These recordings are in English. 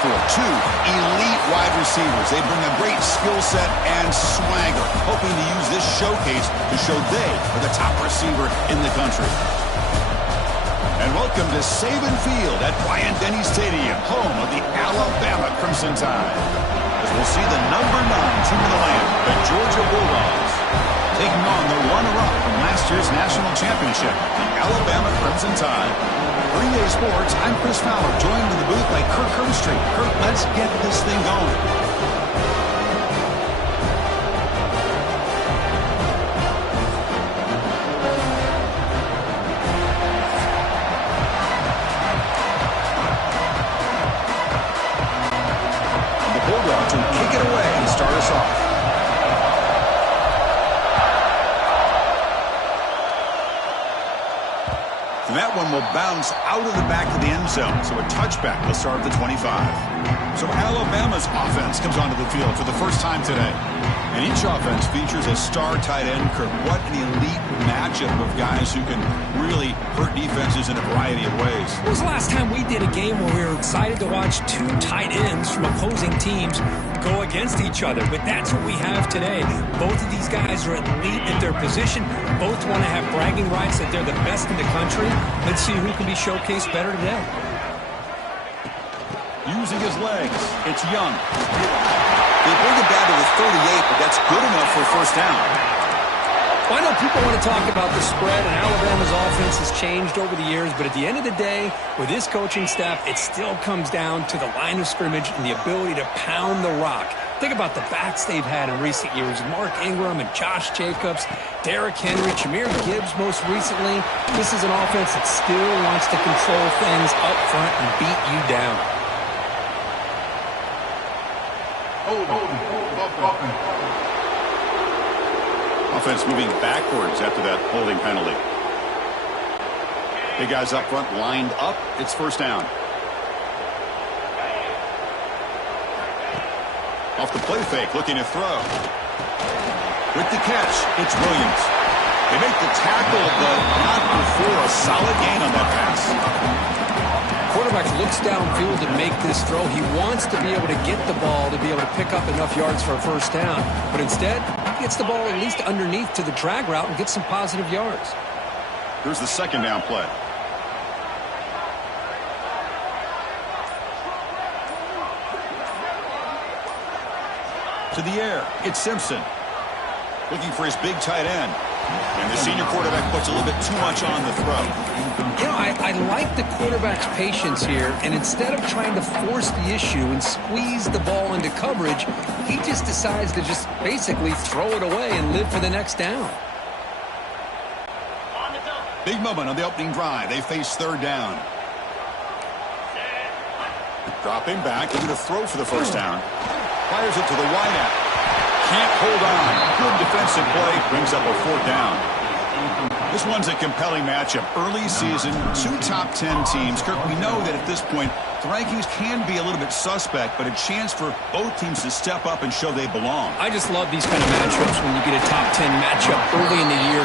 for. Two elite wide receivers. They bring a great skill set and swagger, hoping to use this showcase to show they are the top receiver in the country. And welcome to Saban Field at Bryant-Denny Stadium, home of the Alabama Crimson Tide. As we'll see the number 9 team in the land, the Georgia Bulldogs, taking on the runner-up from last year's national championship, the Alabama Crimson Tide. For EA Sports, I'm Chris Fowler, joined in the booth by Kirk Herbstreit. Kirk, let's get this thing going. To kick it away and start us off. And that one will bounce out of the back of the end zone, so a touchback will start at the 25. So Alabama's offense comes onto the field for the first time today. And each offense features a star tight end. Kirk, what an elite matchup of guys who can really hurt defenses in a variety of ways. When was the last time we did a game where we were excited to watch two tight ends from opposing teams go against each other? But that's what we have today. Both of these guys are elite at their position. Both want to have bragging rights that they're the best in the country. Let's see who can be showcased better today. Using his legs, it's Young. They bring it down to the 38, but that's good enough for a first down. Well, I know people want to talk about the spread, and Alabama's offense has changed over the years, but at the end of the day, with this coaching staff, it still comes down to the line of scrimmage and the ability to pound the rock. Think about the backs they've had in recent years. Mark Ingram and Josh Jacobs, Derrick Henry, Jahmyr Gibbs most recently. This is an offense that still wants to control things up front and beat you down. Offense moving backwards after that holding penalty. Big guys up front lined up. It's first down. Off the play fake, looking to throw. With the catch, it's Williams. They make the tackle, but not before a solid gain on that pass. Quarterback looks downfield to make this throw. He wants to be able to get the ball to be able to pick up enough yards for a first down. But instead, he gets the ball at least underneath to the drag route and gets some positive yards. Here's the second down play. To the air, it's Simpson. Looking for his big tight end. And the senior quarterback puts a little bit too much on the throw. You know, I like the quarterback's patience here, and instead of trying to force the issue and squeeze the ball into coverage, he just decides to just basically throw it away and live for the next down. Big moment on the opening drive. They face third down. Dropping back, looking to throw for the first down. Fires it to the wideout. Can't hold on. Good defensive play. Brings up a fourth down. This one's a compelling matchup. Early season, two top 10 teams. Kirk, we know that at this point, the rankings can be a little bit suspect, but a chance for both teams to step up and show they belong. I just love these kind of matchups when you get a top 10 matchup early in the year.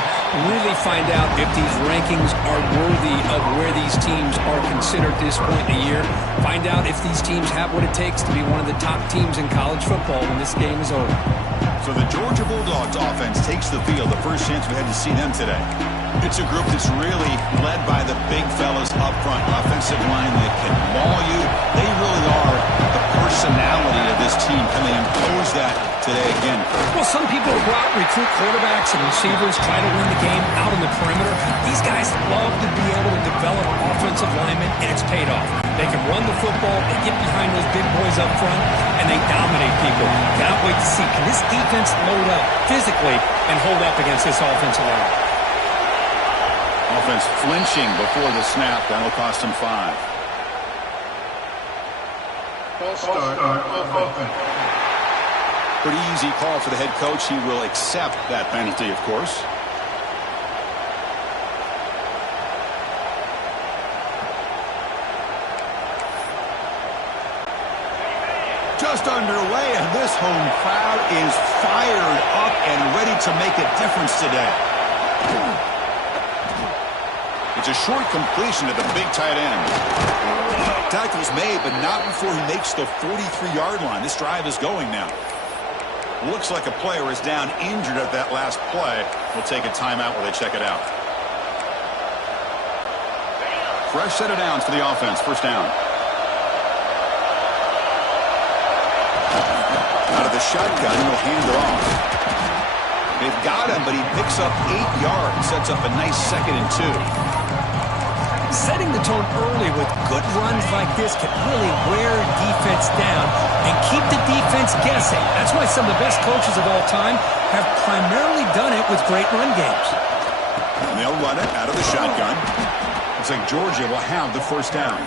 Really find out if these rankings are worthy of where these teams are considered at this point in the year. Find out if these teams have what it takes to be one of the top teams in college football when this game is over. So the Georgia Bulldogs offense takes the field. The first chance we had to see them today. It's a group that's really led by the big fellas up front. Offensive line that can maul you. They really are the personality of this team. Can they impose that today again? Well, some people go out and recruit quarterbacks and receivers, try to win the game out on the perimeter. These guys love to be able to develop offensive linemen, and it's paid off. They can run the football, they get behind those big boys up front, and they dominate people. Cannot wait to see, can this defense load up physically and hold up against this offensive line? Offense flinching before the snap. That'll cost him 5. Pretty easy call for the head coach. He will accept that penalty, of course. Just underway, and this home crowd is fired up and ready to make a difference today. It's a short completion to the big tight end. Tackle's made, but not before he makes the 43-yard line. This drive is going now. Looks like a player is down injured at that last play. We'll take a timeout while they check it out. Fresh set of downs for the offense. First down. Out of the shotgun, he'll hand it off. They've got him, but he picks up 8 yards. Sets up a nice 2nd and 2. Setting the tone early with good runs like this can really wear defense down and keep the defense guessing. That's why some of the best coaches of all time have primarily done it with great run games. And they'll run it out of the shotgun. Looks like Georgia will have the first down.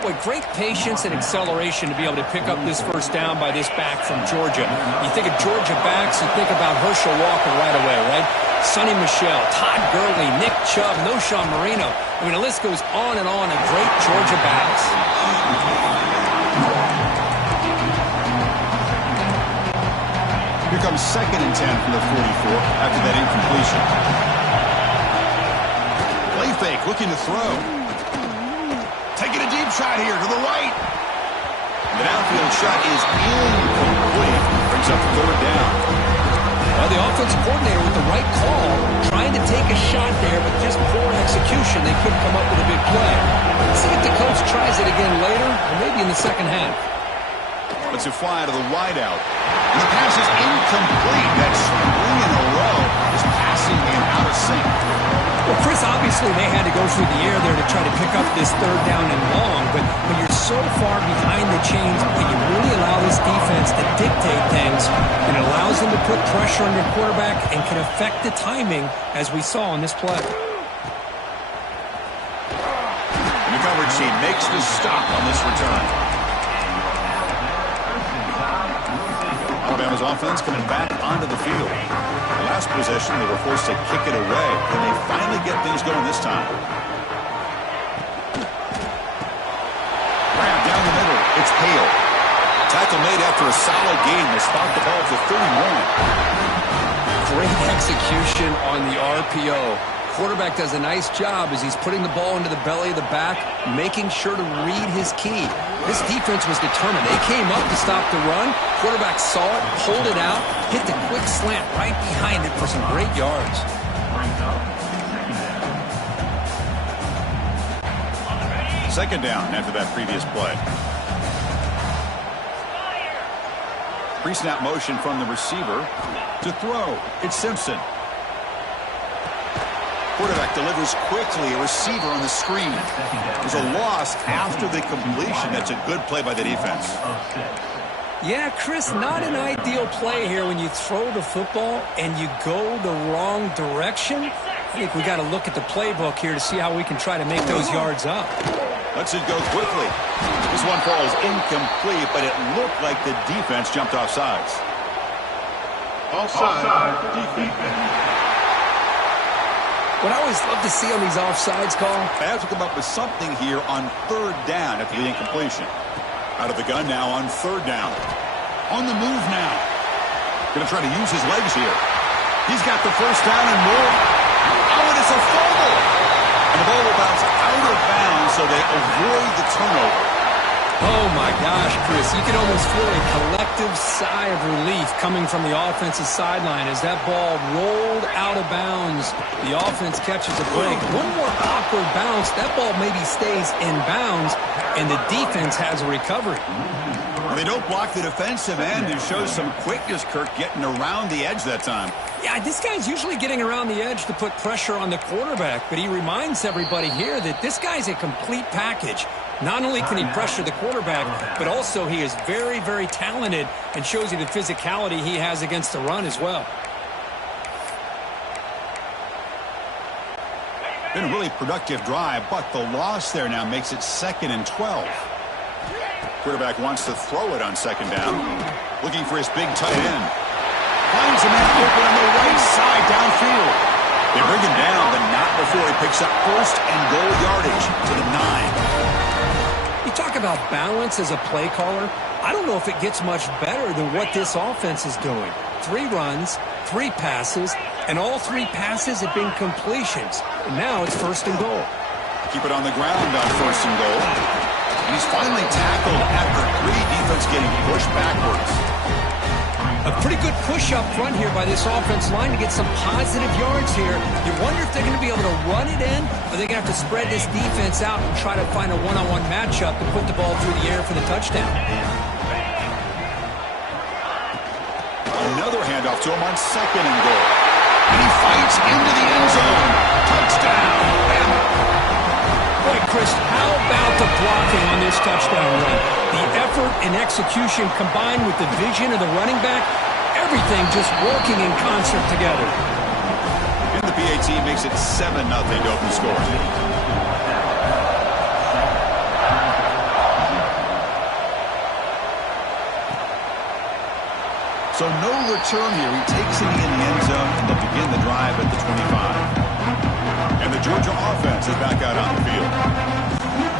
Boy, great patience and acceleration to be able to pick up this first down by this back from Georgia. You think of Georgia backs, you think about Herschel Walker right away, right? Sonny Michel, Todd Gurley, Nick Chubb, Noshawn Marino. I mean, the list goes on and on of great Georgia backs. Here comes 2nd and 10 from the 44 after that incompletion. Play fake, looking to throw. Taking a deep shot here to the right. The downfield shot is incomplete. Brings up 3rd down. Well, the offensive coordinator with the right call, trying to take a shot there, but just poor execution. They couldn't come up with a big play. Let's see if the coach tries it again later, or maybe in the second half. Let's it fly to the wideout. And the pass is incomplete. That's 3 in a row. His passing game out of sync. Well, Chris, obviously they had to go through the air there to try to pick up this 3rd down and long, but when you're so far behind the chains, when you really allow this defense to dictate things, it allows them to put pressure on your quarterback and can affect the timing, as we saw on this play. And the coverage team makes the stop on this return. Alabama's offense coming back onto the field. The last possession, they were forced to kick it away, and they finally get things going this time. Grab down the middle. It's Hale. Tackle made after a solid gain. They spot the ball to 31. Great execution on the RPO. Quarterback does a nice job as he's putting the ball into the belly of the back, making sure to read his key. This defense was determined. They came up to stop the run. Quarterback saw it, pulled it out, hit the quick slant right behind it for some great yards. Second down after that previous play. Pre-snap motion from the receiver to throw. It's Simpson. Quarterback delivers quickly. A receiver on the screen. There's a loss after the completion. That's a good play by the defense. Yeah, Chris, not an ideal play here when you throw the football and you go the wrong direction. I think we got to look at the playbook here to see how we can try to make those yards up. Lets it go quickly. This one falls incomplete, but it looked like the defense jumped off sides. Offside defense. What I always love to see on these offsides calls, They have to come up with something here on 3rd down after the incompletion. Out of the gun now on 3rd down. On the move now. Going to try to use his legs here. He's got the first down and more. Oh, and it's a fumble. And the ball will bounce out of bounds, so they avoid the turnover. oh my gosh, Chris, you can almost feel a collective sigh of relief coming from the offensive sideline as that ball rolled out of bounds. The offense catches a break. One more awkward bounce, that ball maybe stays in bounds, and the defense has a recovery. Well, they don't block the defensive end and show some quickness, Kirk, getting around the edge that time. Yeah, this guy's usually getting around the edge to put pressure on the quarterback, but he reminds everybody here that this guy's a complete package. Not only can he pressure the quarterback, but also he is very, very talented and shows you the physicality he has against the run as well. Been a really productive drive, but the loss there now makes it 2nd and 12. Quarterback wants to throw it on 2nd down. Looking for his big tight end. Finds a man open on the right side downfield. They bring him down, but not before he picks up 1st and goal yardage to the 9. You talk about balance as a play caller. I don't know if it gets much better than what this offense is doing. 3 runs, 3 passes, and all 3 passes have been completions. And now it's 1st and goal. Keep it on the ground on 1st and goal. And he's finally tackled after 3. Defense getting pushed backwards. A pretty good push up front here by this offense line to get some positive yards here. You wonder if they're going to be able to run it in, or they're going to have to spread this defense out and try to find a one-on-one matchup to put the ball through the air for the touchdown. Another handoff to him on 2nd and goal. And he fights into the end zone. Touchdown, Bama. Boy, Chris, how about the blocking on this touchdown run? The effort and execution combined with the vision of the running back, everything just working in concert together. And the PAT makes it 7-0 to open the score. So no return here. He takes it in the end zone, and they'll begin the drive at the 25. And the Georgia offense is back out on the field.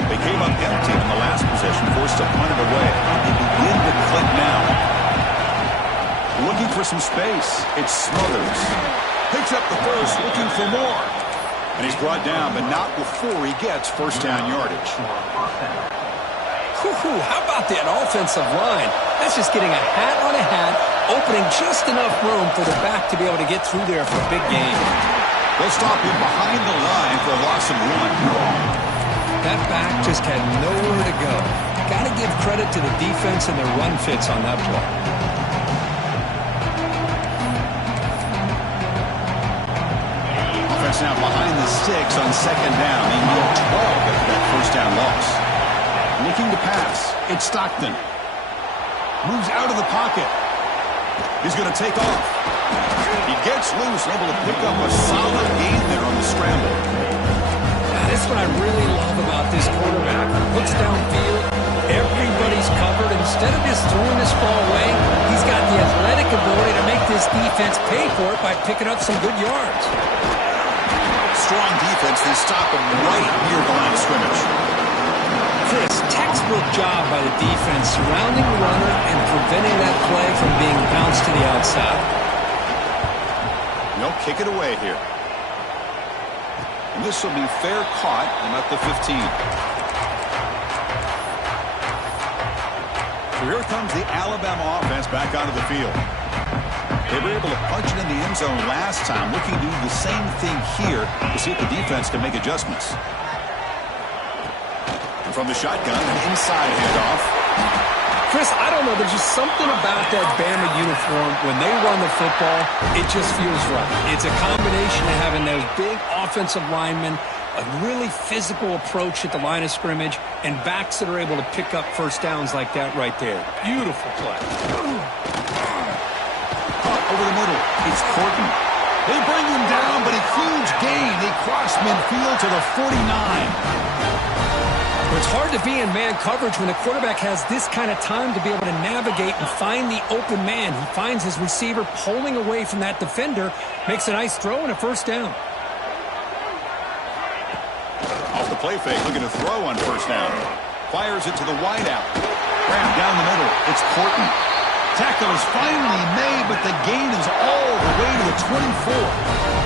They came up empty in the last possession, forced to punt it away. They begin to click now. Looking for some space. It's Smothers. Picks up the first, looking for more. And he's brought down, but not before he gets 1st down yardage. How about that offensive line? That's just getting a hat on a hat, opening just enough room for the back to be able to get through there for a big gain. They'll stop him behind the line for a loss of 1. That back just had nowhere to go. Got to give credit to the defense and their run fits on that play. Offense now behind the sticks on 2nd down. They need 12 after that 1st down loss. Looking to pass. It's Stockton. Moves out of the pocket. He's going to take off. He gets loose, able to pick up a solid gain there on the scramble. That's what I really love about this quarterback. Looks downfield, everybody's covered. Instead of just throwing this ball away, he's got the athletic ability to make this defense pay for it by picking up some good yards. Strong defense, they stop him right near the line of scrimmage. Chris, textbook job by the defense surrounding the runner and preventing that play from being bounced to the outside. They'll kick it away here. And this will be fair caught and at the 15. So here comes the Alabama offense back onto the field. They were able to punch it in the end zone last time, looking to do the same thing here to see if the defense can make adjustments. And from the shotgun, an inside handoff. Chris, I don't know. There's just something about that Bama uniform. When they run the football, it just feels right. It's a combination of having those big offensive linemen, a really physical approach at the line of scrimmage, and backs that are able to pick up 1st downs like that right there. Beautiful play. Over the middle, it's Corton. They bring him down, but a huge gain. They cross midfield to the 49. It's hard to be in man coverage when the quarterback has this kind of time to be able to navigate and find the open man. He finds his receiver pulling away from that defender, makes a nice throw and a 1st down. Off the play fake, looking to throw on 1st down. Fires it to the wideout. Grab down the middle. It's Corton. Tackle is finally made, but the gain is all the way to the 24.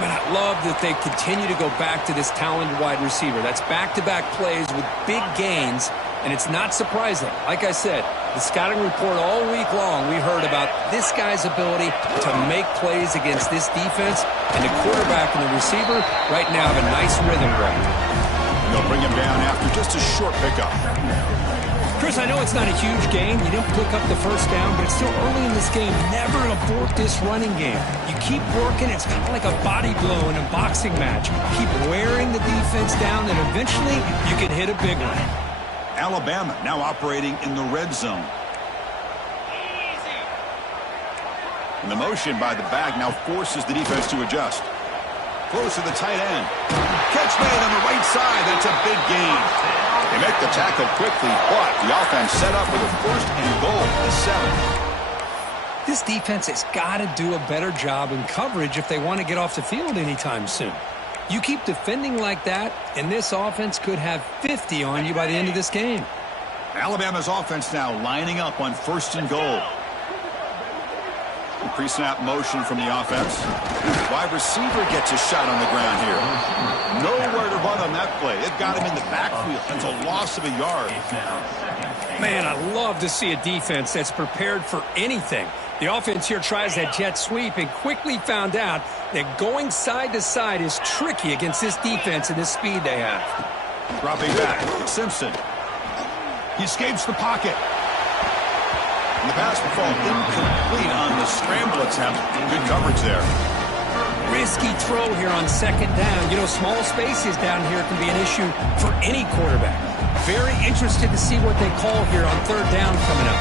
Man, I love that they continue to go back to this talented wide receiver. That's back-to-back plays with big gains, and it's not surprising. Like I said, the scouting report all week long, we heard about this guy's ability to make plays against this defense, and the quarterback and the receiver right now have a nice rhythm going. They'll bring him down after just a short pickup. Chris, I know it's not a huge gain. You didn't pick up the 1st down, but it's still early in this game. Never abort this running game. You keep working. It's kind of like a body blow in a boxing match. Keep wearing the defense down, and eventually you can hit a big one. Alabama now operating in the red zone. And the motion by the back now forces the defense to adjust. Close to the tight end. Catch made on the right side. That's a big gain. They make the tackle quickly, but the offense set up with a 1st and goal at 7. This defense has got to do a better job in coverage if they want to get off the field anytime soon. You keep defending like that, and this offense could have 50 on you by the end of this game. Alabama's offense now lining up on 1st and goal. Pre-snap motion from the offense. Wide receiver gets a shot on the ground here. Nowhere to run on that play. It got him in the backfield. That's a loss of a yard. Man, I love to see a defense that's prepared for anything. The offense here tries that jet sweep and quickly found out that going side to side is tricky against this defense and this speed they have. Dropping back, it's Simpson. He escapes the pocket. And the pass will fall incomplete on the scramble attempt. Good coverage there. Risky throw here on second down. You know, small spaces down here can be an issue for any quarterback. Very interested to see what they call here on third down coming up.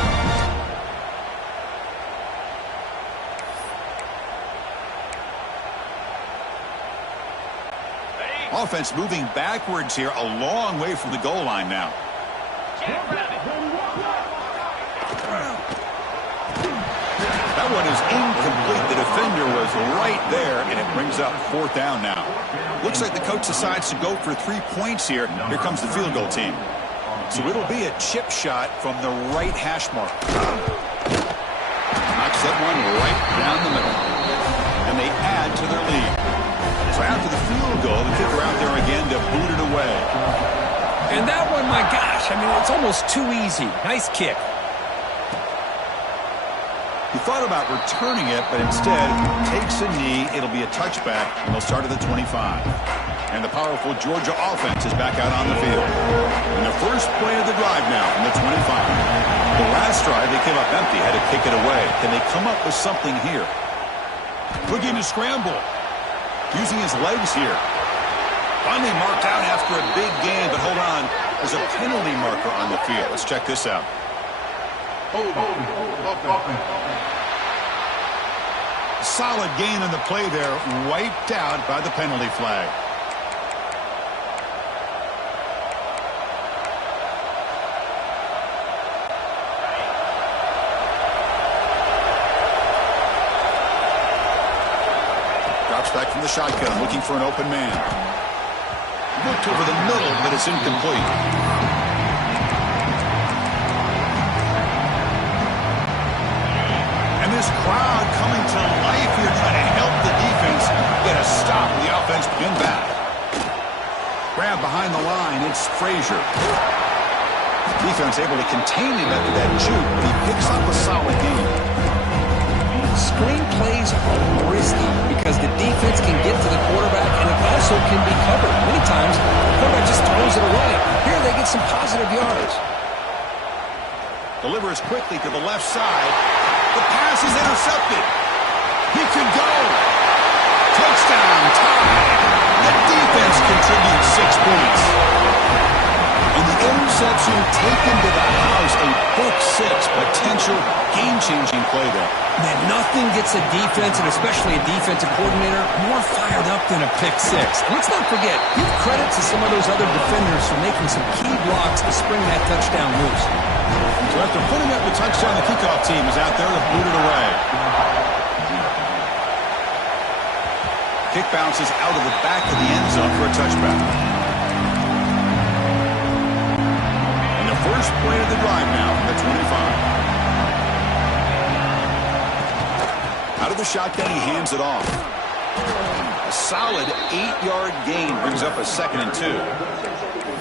Offense moving backwards here, a long way from the goal line now. That one is incomplete. The defender was right there, and it brings up fourth down now. Looks like the coach decides to go for 3 points here. Here comes the field goal team. So it'll be a chip shot from the right hash mark. Knocks that one right down the middle. And they add to their lead. So after the field goal, the kicker out there again to boot it away. And that one, my gosh, I mean, it's almost too easy. Nice kick. He thought about returning it, but instead takes a knee. It'll be a touchback, and they'll start at the 25. And the powerful Georgia offense is back out on the field. And the first play of the drive now from the 25. The last drive, they came up empty, had to kick it away. Can they come up with something here? Looking to scramble. Using his legs here. Finally marked out after a big gain, but hold on. There's a penalty marker on the field. Let's check this out. Solid gain on the play there, wiped out by the penalty flag. Drops back from the shotgun, looking for an open man. Looked over the middle, but it's incomplete. This crowd coming to life here, trying to help the defense get a stop. The offense pinned back. Grab behind the line. It's Frazier. Defense able to contain him after that juke, but he picks up a solid gain. Screen plays are risky because the defense can get to the quarterback and it also can be covered. Many times, the quarterback just throws it away. Here they get some positive yards. Delivers quickly to the left side. The pass is intercepted. He could go. Touchdown, tie. The defense contributes 6 points. And the interception taken to the house, a pick six, potential game-changing play there. Man, nothing gets a defense, and especially a defensive coordinator, more fired up than a pick six. Let's not forget, give credit to some of those other defenders for making some key blocks to spring that touchdown loose. So after putting up the touchdown, the kickoff team is out there to boot it away. Kick bounces out of the back of the end zone for a touchback. And the first play of the drive now from the 25. Out of the shotgun, he hands it off. A solid 8-yard gain brings up a 2nd and 2.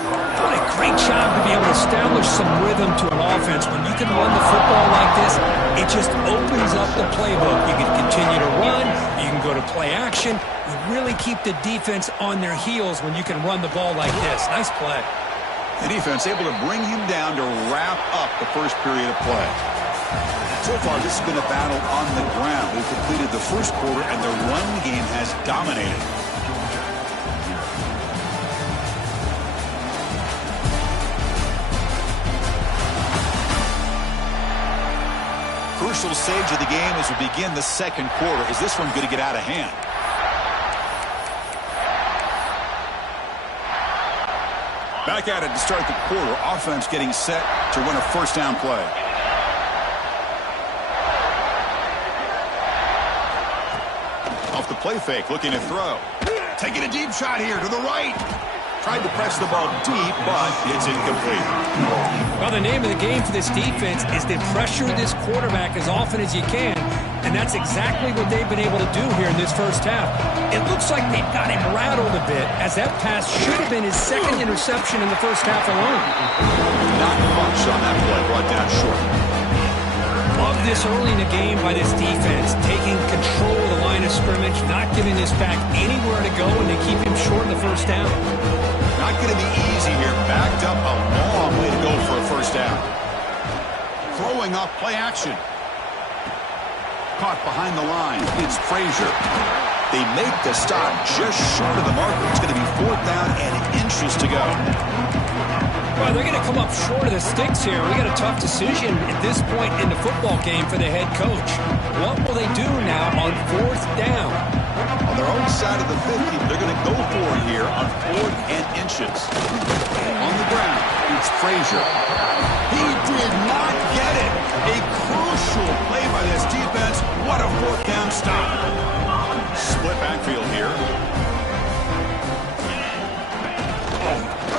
What a great job to be able to establish some rhythm to an offense. When you can run the football like this, it just opens up the playbook. You can continue to run. You can go to play action. You really keep the defense on their heels when you can run the ball like this. Nice play. The defense able to bring him down to wrap up the first period of play. So far, this has been a battle on the ground. We've completed the first quarter, and the run game has dominated. Crucial stage of the game as we begin the second quarter. Is this one going to get out of hand? Back at it to start the quarter. Offense getting set to run a first down play. Off the play fake, looking to throw. Taking a deep shot here to the right. Tried to press the ball deep, but it's incomplete. Well, the name of the game for this defense is to pressure this quarterback as often as you can. And that's exactly what they've been able to do here in this first half. It looks like they've got him rattled a bit, as that pass should have been his second interception in the first half alone. Not much on that play, brought down short. Love this early in the game by this defense, taking control of the line of scrimmage, not giving this back anywhere to go, and they keep him short in the first down. Not going to be easy here. Backed up a long way to go for a first down. Throwing off play action. Caught behind the line. It's Frazier. They make the stop just short of the marker. It's going to be 4th down and inches to go. Well, they're going to come up short of the sticks here. We got a tough decision at this point in the football game for the head coach. What will they do now on 4th down? On their own side of the 50, they're going to go for it here on 4th and inches. On the ground, it's Frazier. He did not get it. A crucial play by this defense. What a 4th down stop. Split backfield here.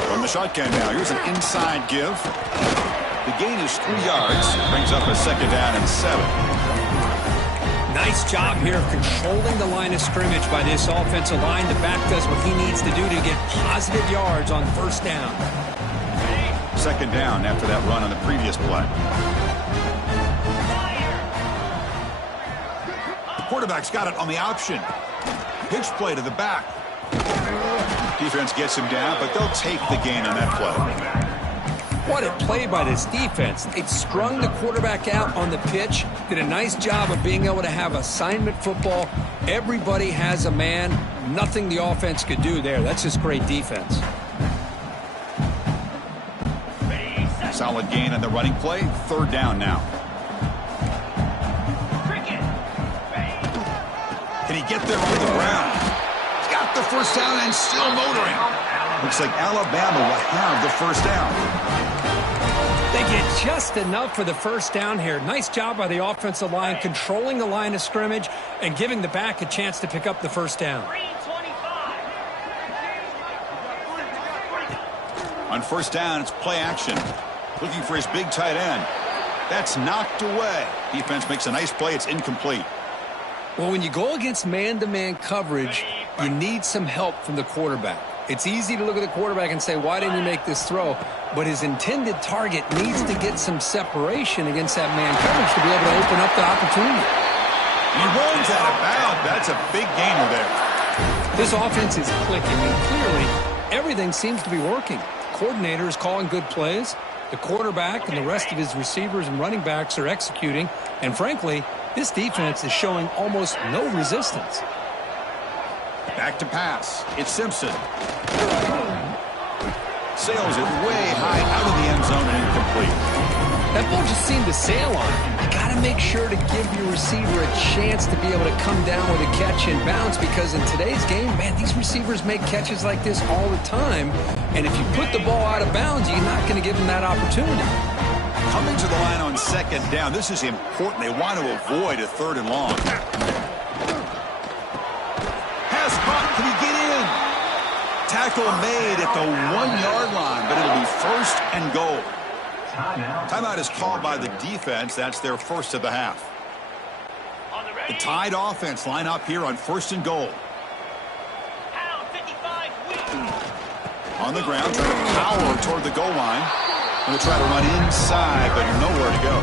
From the shotgun now. Here's an inside give. The gain is 3 yards. Brings up a 2nd down and 7. Nice job here of controlling the line of scrimmage by this offensive line. The back does what he needs to do to get positive yards on 1st down. 2nd down after that run on the previous play. The quarterback's got it on the option. Pitch play to the back. Defense gets him down, but they'll take the gain on that play. What a play by this defense. They strung the quarterback out on the pitch, did a nice job of being able to have assignment football. Everybody has a man. Nothing the offense could do there. That's just great defense. Solid gain on the running play. 3rd down now. Can he get there on the ground? He's got the 1st down and still motoring. Looks like Alabama will have the 1st down. They get just enough for the 1st down here. Nice job by the offensive line, controlling the line of scrimmage and giving the back a chance to pick up the 1st down. On 1st down, it's play action. Looking for his big tight end. That's knocked away. Defense makes a nice play. It's incomplete. Well, when you go against man-to-man coverage, you need some help from the quarterback. It's easy to look at the quarterback and say, why didn't you make this throw? But his intended target needs to get some separation against that man coverage to be able to open up the opportunity. He runs out of bounds. That's a big gainer there. This offense is clicking, and clearly everything seems to be working. The coordinator is calling good plays. The quarterback and the rest of his receivers and running backs are executing. And frankly, this defense is showing almost no resistance. Back to pass. It's Simpson. Sails it way high out of the end zone and incomplete. That ball just seemed to sail on him. You got to make sure to give your receiver a chance to be able to come down with a catch and bounce, because in today's game, man, these receivers make catches like this all the time. And if you put the ball out of bounds, you're not going to give them that opportunity. Coming to the line on 2nd down, this is important. They want to avoid a 3rd and long. Pass caught. Can he get in? Tackle made at the 1-yard line, but it'll be 1st and goal. Timeout is called by the defense. That's their 1st of the half. The Tide offense line up here on 1st and goal. On the ground, trying to power toward the goal line. Going to try to run inside, but nowhere to go.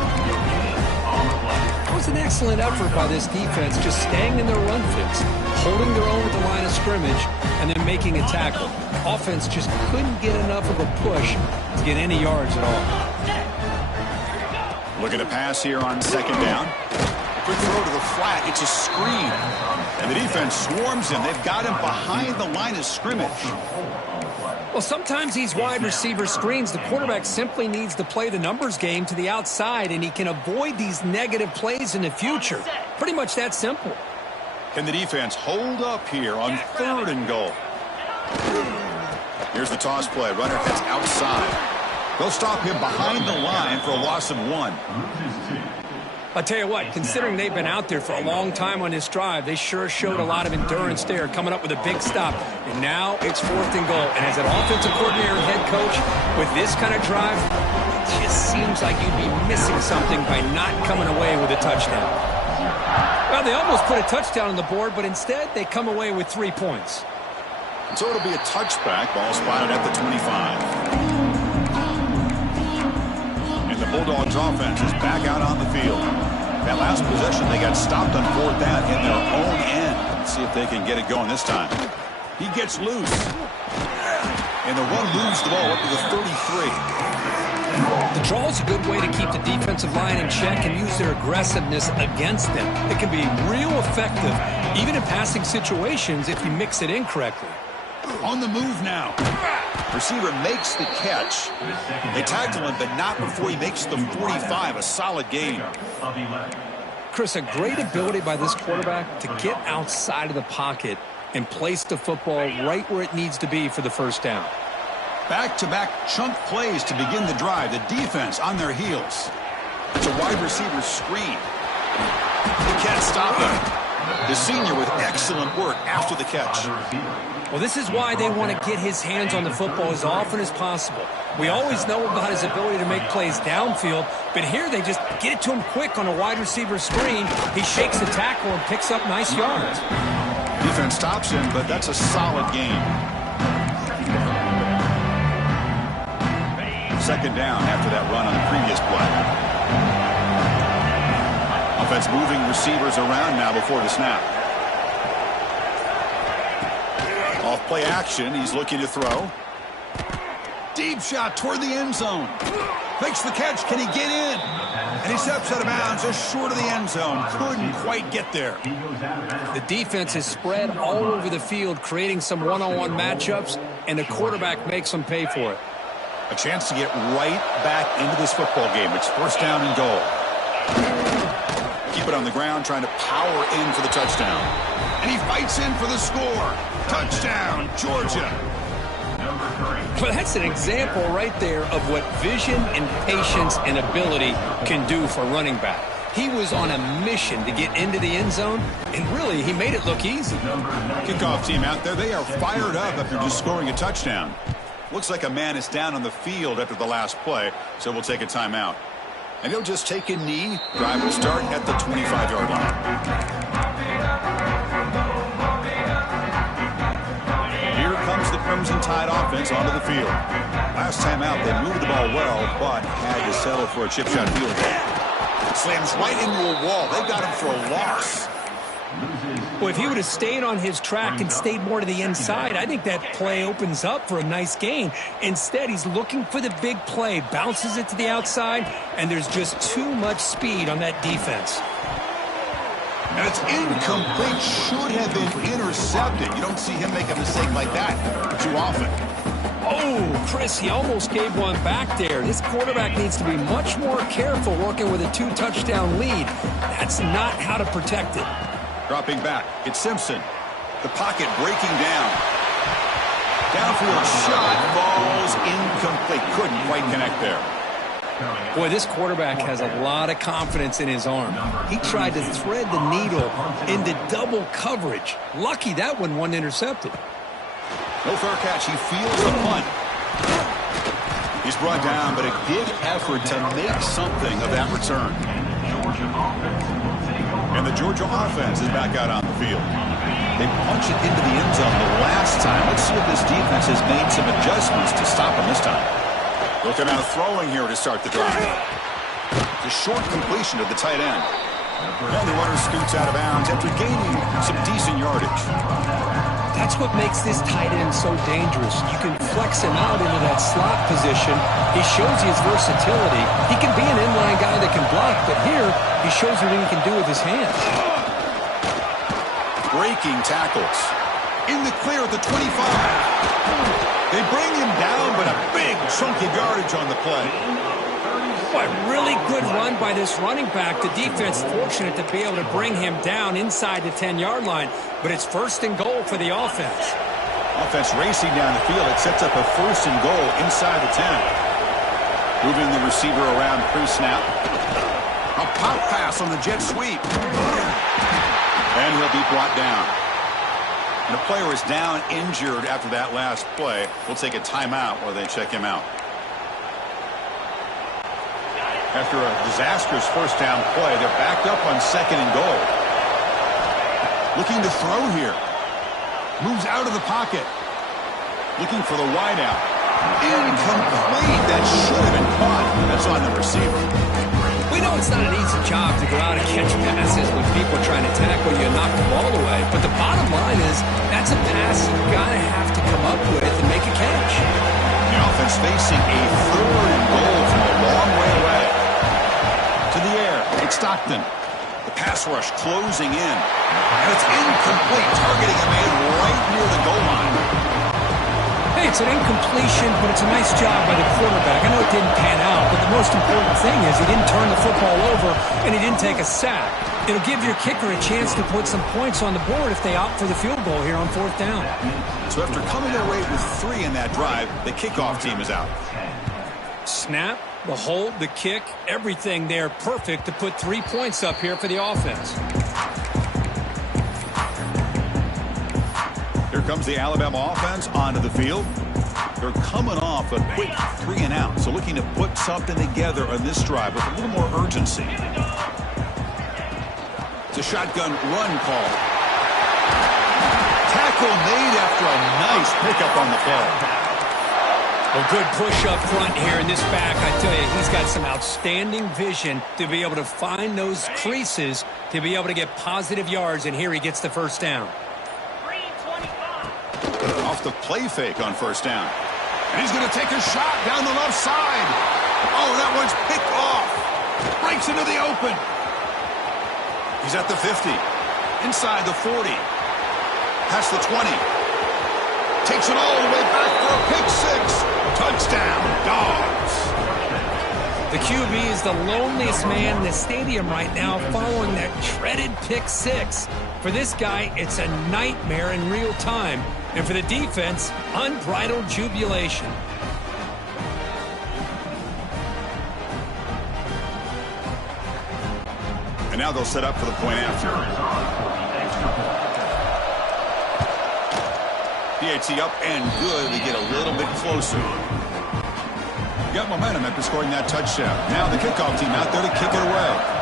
It was an excellent effort by this defense, just staying in their run fits, holding their own at the line of scrimmage, and then making a tackle. Offense just couldn't get enough of a push to get any yards at all. Looking to pass here on 2nd down. Quick throw to the flat. It's a screen. And the defense swarms him. They've got him behind the line of scrimmage. Well, sometimes these wide receiver screens, the quarterback simply needs to play the numbers game to the outside, and he can avoid these negative plays in the future. Pretty much that simple. Can the defense hold up here on 3rd and goal? Here's the toss play. Runner heads outside. They'll stop him behind the line for a loss of 1. I'll tell you what, considering they've been out there for a long time on this drive, they sure showed a lot of endurance there, coming up with a big stop. And now it's 4th and goal. And as an offensive coordinator and head coach, with this kind of drive, it just seems like you'd be missing something by not coming away with a touchdown. Well, they almost put a touchdown on the board, but instead they come away with 3 points. And so it'll be a touchback. Ball spotted at the 25. And the Bulldogs offense is back out on the field. That last possession, they got stopped on 4th down in their own end. Let's see if they can get it going this time. He gets loose. And the run moves the ball up to the 33. The draw is a good way to keep the defensive line in check and use their aggressiveness against them. It can be real effective, even in passing situations, if you mix it in correctly. On the move now. Receiver makes the catch. They tackle him, but not before he makes the 45. A solid gain. Chris, a great ability by this quarterback to get outside of the pocket and place the football right where it needs to be for the first down. Back-to-back chunk plays to begin the drive. The defense on their heels. It's a wide receiver screen. They can't stop him. The senior with excellent work after the catch. Well, this is why they want to get his hands on the football as often as possible. We always know about his ability to make plays downfield, but here they just get it to him quick on a wide receiver screen. He shakes the tackle and picks up nice yards. Defense stops him, but that's a solid gain. Second down after that run on the previous play. Offense moving receivers around now before the snap. Off play action, he's looking to throw. Deep shot toward the end zone. Makes the catch. Can he get in? And he steps out of bounds just short of the end zone. Couldn't quite get there. The defense is spread all over the field, creating some one-on-one matchups, and the quarterback makes them pay for it. A chance to get right back into this football game. It's first down and goal. Keep it on the ground, trying to power in for the touchdown. And he fights in for the score. Touchdown, Georgia. Well, that's an example right there of what vision and patience and ability can do for running back. He was on a mission to get into the end zone, and really, he made it look easy. Kickoff team out there, they are fired up after just scoring a touchdown. Looks like a man is down on the field after the last play, so we'll take a timeout. And he'll just take a knee. Drive will start at the 25-yard line. Here comes the Crimson Tide offense onto the field. Last time out, they moved the ball well, but had to settle for a chip shot field goal. Slams right into a wall. They got him for a loss. Well, if he would have stayed on his track and stayed more to the inside, I think that play opens up for a nice gain. Instead, he's looking for the big play, bounces it to the outside, and there's just too much speed on that defense. And it's incomplete. Should have been intercepted. You don't see him make a mistake like that too often. Oh, Chris, he almost gave one back there. This quarterback needs to be much more careful working with a 2-touchdown lead. That's not how to protect it. Dropping back, it's Simpson. The pocket breaking down. Downfield shot falls incomplete. Couldn't quite connect there. Boy, this quarterback has a lot of confidence in his arm. He tried to thread the needle into double coverage. Lucky that one wasn't intercepted. No fair catch. He feels the punt. He's brought down, but a big effort to make something of that return. And the Georgia offense is back out on the field. They punch it into the end zone the last time. Let's see if this defense has made some adjustments to stop them this time. Looking out throwing here to start the drive. It's a short completion to the tight end. And the runner scoots out of bounds after gaining some decent yardage. That's what makes this tight end so dangerous. You can flex him out into that slot position. He shows his versatility. He can be an inline guy that can block, but here he shows you what he can do with his hands. Breaking tackles. In the clear at the 25. They bring him down, but a big chunk of yardage on the play. Boy, really good run by this running back. The defense fortunate to be able to bring him down inside the 10-yard line, but it's first and goal for the offense. Offense racing down the field. It sets up a first and goal inside the 10. Moving the receiver around pre-snap. A pop pass on the jet sweep. And he'll be brought down. And the player is down injured after that last play. We'll take a timeout while they check him out. After a disastrous first down play, they're backed up on 2nd and goal. Looking to throw here. Moves out of the pocket. Looking for the wide out. Incomplete. That should have been caught. That's on the receiver. We know it's not an easy job to go out and catch passes when people are trying to tackle you and knock the ball away. But the bottom line is that's a pass you've got to have to come up with and make a catch. The offense facing a 3rd and goal from a long way away. To the air. It's Stockton. The pass rush closing in. And it's incomplete. Targeting a man right near the goal line. Hey, it's an incompletion, but it's a nice job by the quarterback. I know it didn't pan out, but the most important thing is he didn't turn the football over and he didn't take a sack. It'll give your kicker a chance to put some points on the board if they opt for the field goal here on 4th down. So after coming away with 3 in that drive, the kickoff team is out. Snap, the hold, the kick, everything there perfect to put 3 points up here for the offense. Here comes the Alabama offense onto the field. They're coming off a quick 3 and out, so looking to put something together on this drive with a little more urgency. It's a shotgun run call. Tackle made after a nice pickup on the play. A good push up front here in this back. I tell you, he's got some outstanding vision to be able to find those creases to be able to get positive yards, and here he gets the first down. Off the play fake on 1st down. And he's going to take a shot down the left side. Oh, that one's picked off. Breaks into the open. He's at the 50. Inside the 40. Past the 20. Takes it all the way back for a pick 6. Touchdown, Dogs. The QB is the loneliest man in the stadium right now following that dreaded pick 6. For this guy, it's a nightmare in real time. And for the defense, unbridled jubilation. And now they'll set up for the point after. PAT up and good to get a little bit closer. Got momentum after scoring that touchdown. Now the kickoff team out there to kick it away.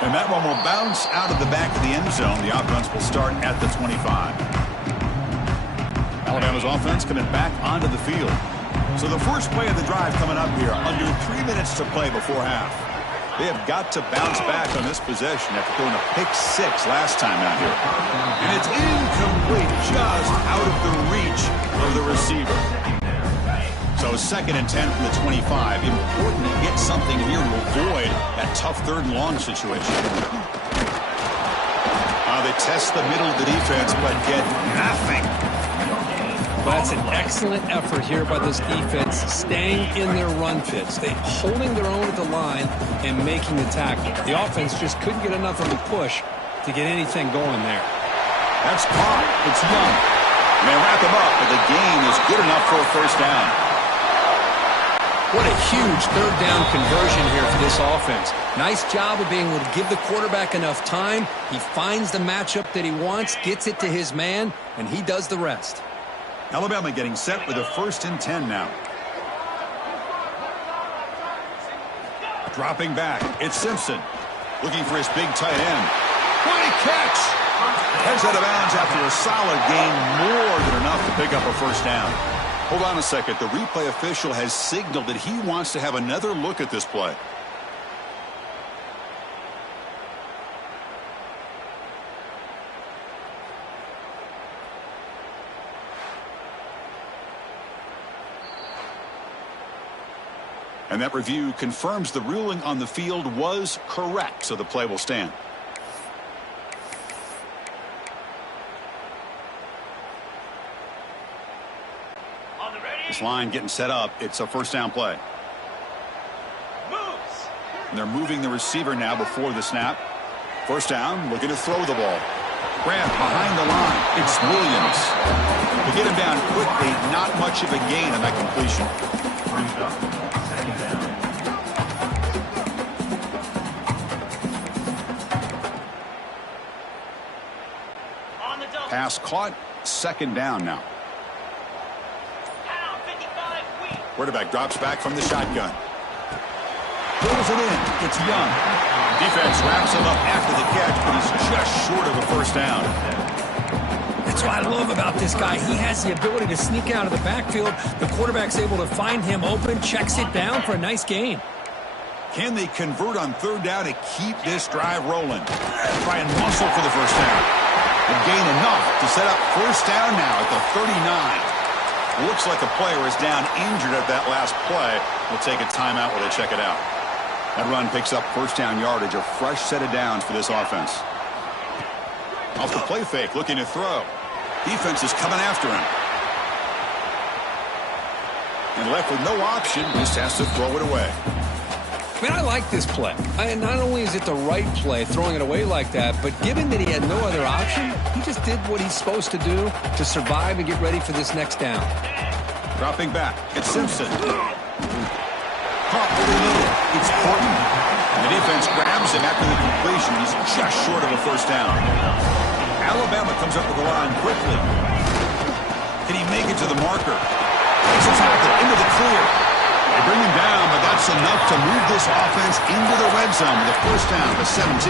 And that one will bounce out of the back of the end zone. The offense will start at the 25. Alabama's offense coming back onto the field. So the first play of the drive coming up here, under 3 minutes to play before half. They have got to bounce back on this possession after throwing a pick 6 last time out here. And it's incomplete, just out of the reach of the receiver. So 2nd and 10 from the 25. Important to get something here to avoid that tough 3rd and long situation. They test the middle of the defense, but get nothing. That's an excellent effort here by this defense, staying in their run fits. They holding their own at the line and making the tackle. The offense just couldn't get enough of a push to get anything going there. That's caught. It's Young. And they wrap him up, but the gain is good enough for a 1st down. What a huge 3rd down conversion here for this offense. Nice job of being able to give the quarterback enough time. He finds the matchup that he wants, gets it to his man, and he does the rest. Alabama getting set with a 1st and 10 now. Dropping back, it's Simpson. Looking for his big tight end. What a catch! Heads out of bounds after a solid gain, more than enough to pick up a 1st down. Hold on a second. The replay official has signaled that he wants to have another look at this play. And that review confirms the ruling on the field was correct, so the play will stand. This line getting set up. It's a 1st down play. And they're moving the receiver now before the snap. 1st down, looking to throw the ball. Grant behind the line. It's Williams. To get him down quickly, not much of a gain on that completion. Pass caught. 2nd down now. Quarterback drops back from the shotgun. Pulls it in. It's Young. Defense wraps him up after the catch, but he's just short of a first down. That's what I love about this guy. He has the ability to sneak out of the backfield. The quarterback's able to find him open, checks it down for a nice gain. Can they convert on third down to keep this drive rolling? Try and muscle for the first down. A gain enough to set up first down now at the 39. Looks like a player is down injured at that last play. We'll take a timeout while they check it out. That run picks up first down yardage, a fresh set of downs for this offense. Off the play fake, looking to throw. Defense is coming after him. And left with no option, just has to throw it away. Man, I like this play. Not only is it the right play, throwing it away like that, but given that he had no other option, he just did what he's supposed to do to survive and get ready for this next down. Dropping back, it's Simpson. Caught really little. It's Horton. And the defense grabs him after the completion. He's just short of a first down. Alabama comes up with the line quickly. Can he make it to the marker? Takes a tackle into the clear. They bring him down, but that's enough to move this offense into the red zone with a first down to 17.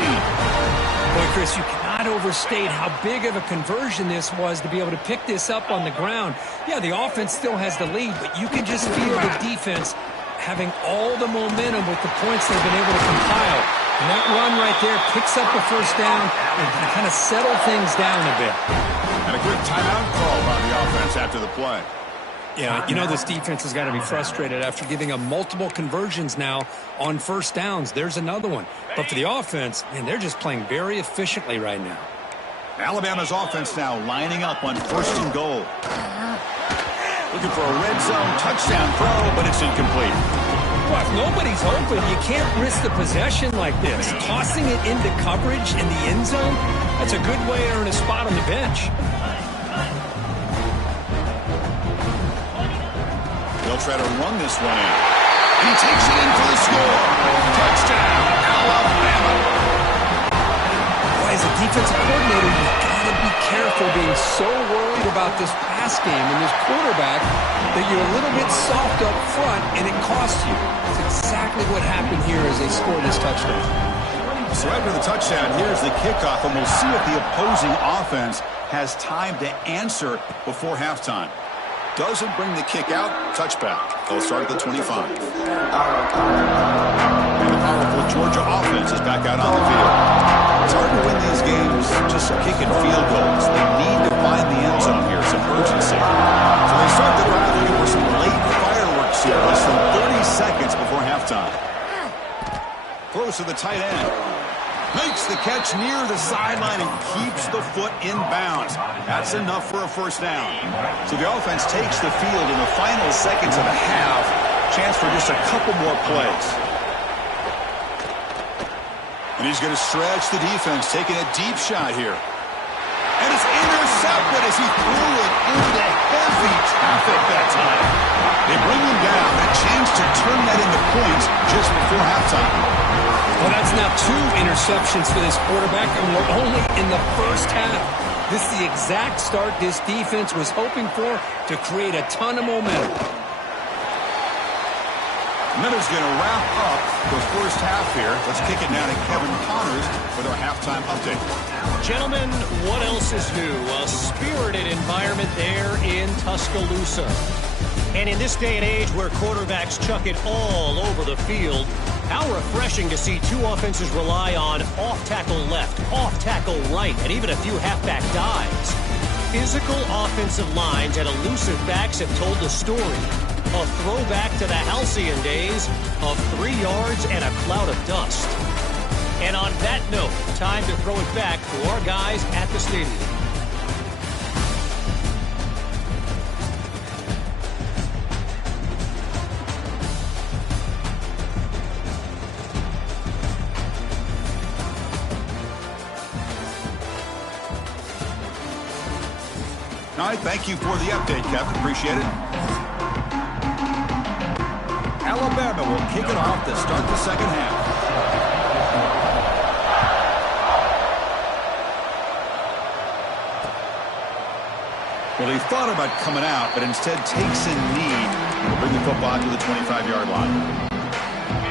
Boy, Chris, you cannot overstate how big of a conversion this was to be able to pick this up on the ground. Yeah, the offense still has the lead, but you can just feel the defense having all the momentum with the points they've been able to compile. And that run right there picks up the first down and can kind of settle things down a bit. And a quick timeout call by the offense after the play. Yeah, you know this defense has got to be frustrated after giving up multiple conversions now on first downs. There's another one. But for the offense, man, they're just playing very efficiently right now. Alabama's offense now lining up on first and goal. Looking for a red zone touchdown throw, but it's incomplete. Well, if nobody's open, you can't risk the possession like this. Tossing it into coverage in the end zone, that's a good way to earn a spot on the bench. They'll try to run this one in. He takes it in for the score. Touchdown, Alabama. Boy, as a defensive coordinator, you've got to be careful being so worried about this pass game and this quarterback that you're a little bit soft up front and it costs you. That's exactly what happened here as they scored this touchdown. So after the touchdown, here's the kickoff, and we'll see if the opposing offense has time to answer before halftime. Doesn't bring the kick out, touchback. They'll start at the 25. And the powerful Georgia offense is back out on the field. It's hard to win these games just kicking field goals. They need to find the end zone here, some urgency. So they start the drive looking for some late fireworks here, less than 30 seconds before halftime. Throws to the tight end. Makes the catch near the sideline and keeps the foot in bounds. That's enough for a first down. So the offense takes the field in the final seconds of the half. Chance for just a couple more plays. And he's going to stretch the defense, taking a deep shot here. And it's intercepted as he threw it into heavy traffic that time. They bring him down. A chance to turn that into points just before halftime. Well, that's now 2 interceptions for this quarterback, and we're only in the first half. This is the exact start this defense was hoping for to create a ton of momentum. Miller's going to wrap up the first half here. Let's kick it now to Kevin Connors with our halftime update. Gentlemen, what else is new? A spirited environment there in Tuscaloosa. And in this day and age where quarterbacks chuck it all over the field, how refreshing to see 2 offenses rely on off-tackle left, off-tackle right, and even a few halfback dives. Physical offensive lines and elusive backs have told the story. A throwback to the halcyon days of 3 yards and a cloud of dust. And on that note, time to throw it back to our guys at the stadium. All right, thank you for the update, Kevin. Appreciate it. Alabama will kick it off to start the second half. Well, he thought about coming out, but instead takes a knee We'll bring the football to the 25-yard line.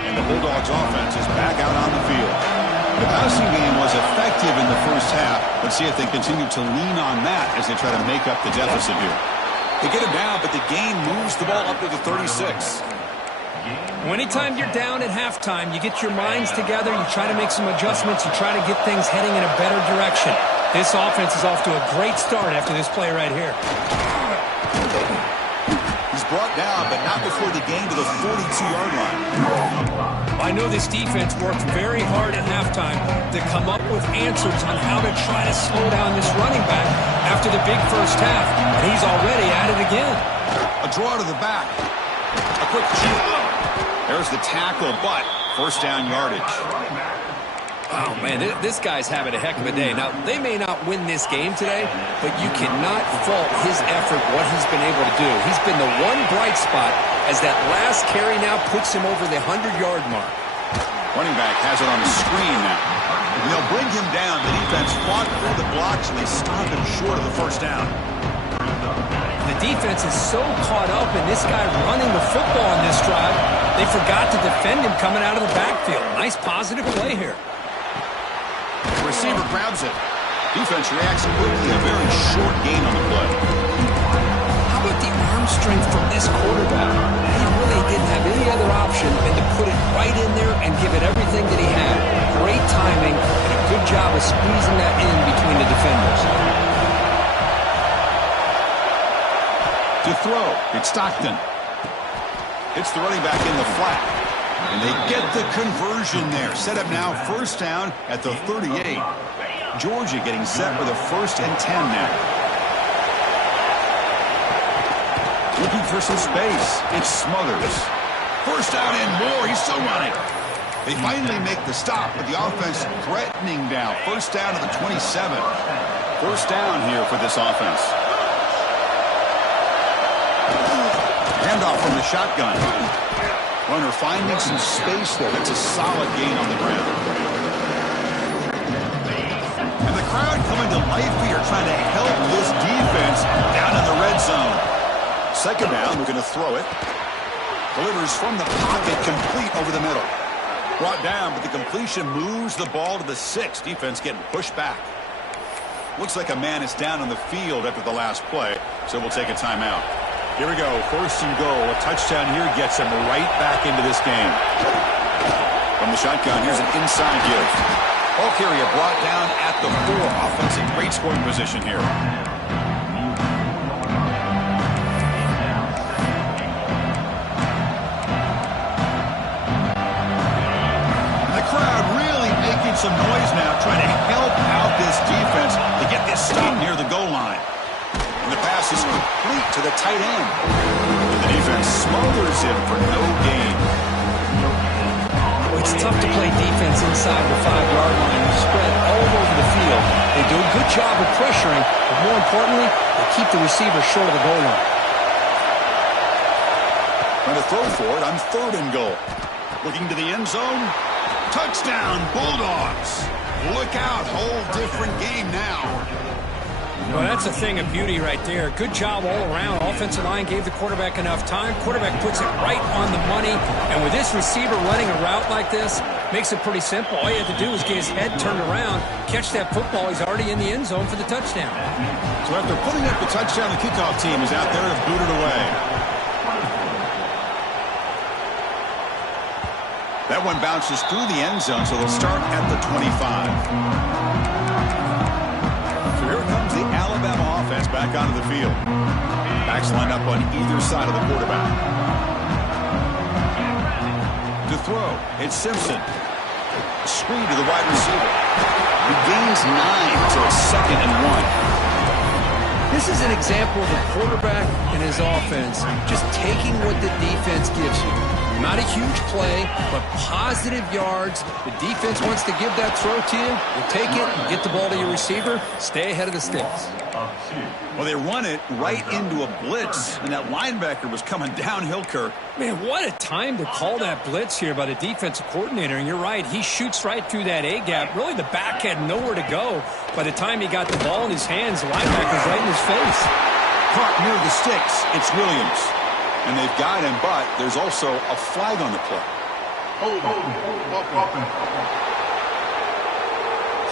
And the Bulldogs offense is back out on the field. The passing game was effective in the first half. Let's see if they continue to lean on that as they try to make up the deficit here. They get him down, but the gain moves the ball up to the 36. Anytime you're down at halftime, you get your minds together, you try to make some adjustments, you try to get things heading in a better direction. This offense is off to a great start after this play right here. He's brought down, but not before the gain to the 42-yard line. I know this defense worked very hard at halftime to come up with answers on how to try to slow down this running back after the big first half, and he's already at it again. A draw to the back. A quick shoot. There's the tackle, but first down yardage. Oh, man, this guy's having a heck of a day. Now, they may not win this game today, but you cannot fault his effort, what he's been able to do. He's been the one bright spot as that last carry now puts him over the 100-yard mark. Running back has it on the screen now. And they'll bring him down. The defense fought through the blocks, and they stop him short of the first down. The defense is so caught up in this guy running the football on this drive, they forgot to defend him coming out of the backfield. Nice positive play here. The receiver grabs it. Defense reacts quickly. A very short gain on the play. How about the arm strength from this quarterback? He really didn't have any other option than to put it right in there and give it everything that he had. Great timing and a good job of squeezing that in between the defenders. To throw, it's Stockton. Hits the running back in the flat. And they get the conversion there. Set up now, first down at the 38. Georgia getting set for the 1st and 10 now. Looking for some space. It's Smothers. First down and more. He's still running. They finally make the stop, but the offense threatening down. First down to the 27. First down here for this offense. Handoff from the shotgun. Runner finding some space there. That's a solid gain on the ground. And the crowd coming to life here trying to help this defense down in the red zone. Second down, we're going to throw it. Delivers from the pocket, complete over the middle. Brought down, but the completion moves the ball to the 6. Defense getting pushed back. Looks like a man is down on the field after the last play, so we'll take a timeout. Here we go, 1st and goal. A touchdown here gets them right back into this game. From the shotgun, here's an inside give. Ball carrier brought down at the 4. Offense in great scoring position here. The crowd really making some noise now, trying to help out this defense to get this stop near the goal line. And the pass is complete to the tight end. The defense smothers him for no gain. It's tough to play defense inside the 5-yard line. They're spread all over the field. They do a good job of pressuring, but more importantly, they keep the receiver short of the goal line. Trying to throw for it on 3rd and goal. Looking to the end zone. Touchdown, Bulldogs. Look out, whole different game now. Well, that's a thing of beauty right there. Good job all around. Offensive line gave the quarterback enough time. Quarterback puts it right on the money. And with this receiver running a route like this, makes it pretty simple. All you have to do is get his head turned around, catch that football. He's already in the end zone for the touchdown. So after putting up the touchdown, the kickoff team is out there to boot it away. That one bounces through the end zone, so they'll start at the 25. Here comes the Alabama offense back onto the field. Backs lined up on either side of the quarterback. To throw, it's Simpson. Screen to the wide receiver. He gains 9, so it's 2nd and 1. This is an example of a quarterback and his offense just taking what the defense gives you. Not a huge play, but positive yards. The defense wants to give that throw to you. You take it, get the ball to your receiver, stay ahead of the sticks. Well, they run it right into a blitz, and that linebacker was coming downhill, Kirk. Man, what a time to call that blitz here by the defensive coordinator. And you're right, he shoots right through that A-gap. Really, the back had nowhere to go. By the time he got the ball in his hands, the linebacker's right in his face. Caught near the sticks. It's Williams. And they've got him, but there's also a flag on the play.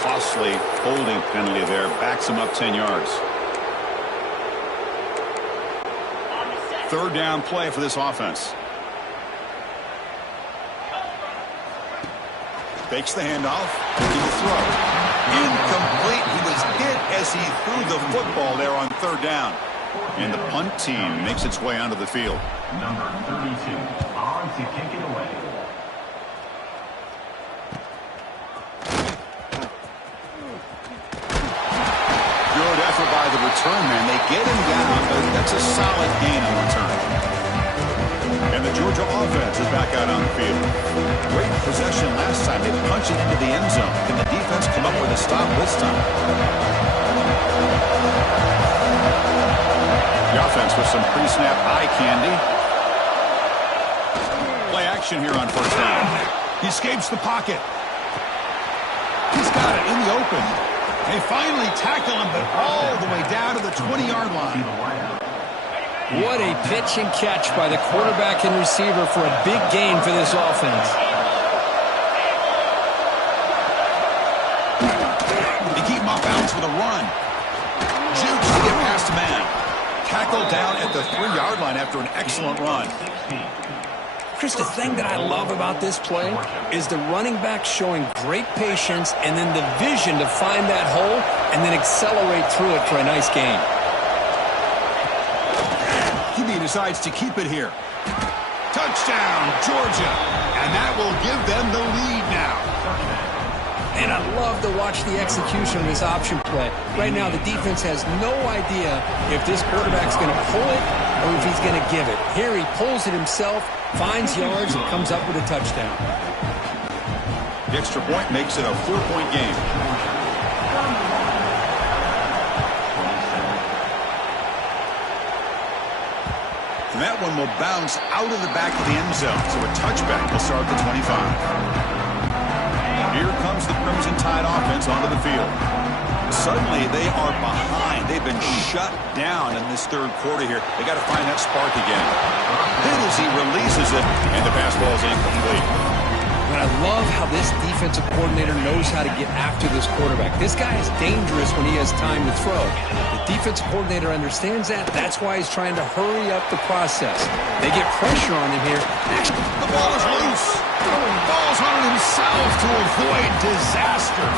Costly holding penalty there. Backs him up 10 yards. Third down play for this offense. Fakes the handoff. To the throw. Incomplete. He was hit as he threw the football there on third down. And the punt team makes its way onto the field. Number 32 on to kick it away. Good effort by the return man. They get him down, but that's a solid gain on return. And the Georgia offense is back out on the field. Great possession last time. They punched it into the end zone. Can the defense come up with a stop this time? The offense with some pre-snap eye candy. Play action here on first down. He escapes the pocket. He's got it in the open. They finally tackle him, but all the way down to the 20-yard line. What a pitch and catch by the quarterback and receiver for a big gain for this offense. They keep him off balance with a run. Jukes to get past man. Tackled down at the 3-yard line after an excellent run. Chris, the thing that I love about this play is the running back showing great patience and then the vision to find that hole and then accelerate through it for a nice gain. He decides to keep it here. Touchdown, Georgia. And that will give them the lead now. And I love to watch the execution of this option play. Right now, the defense has no idea if this quarterback's going to pull it or if he's going to give it. Here he pulls it himself, finds yards, and comes up with a touchdown. The extra point makes it a 4-point game. And that one will bounce out of the back of the end zone. So a touchback will start the 25. Here comes the Crimson Tide offense onto the field. Suddenly, they are behind. They've been shut down in this third quarter here. They got to find that spark again. Hit as he releases it, and the pass ball is incomplete. But I love how this defensive coordinator knows how to get after this quarterback. This guy is dangerous when he has time to throw. The defensive coordinator understands that. That's why he's trying to hurry up the process. They get pressure on him here. The ball is loose. Ball's on himself to avoid disaster.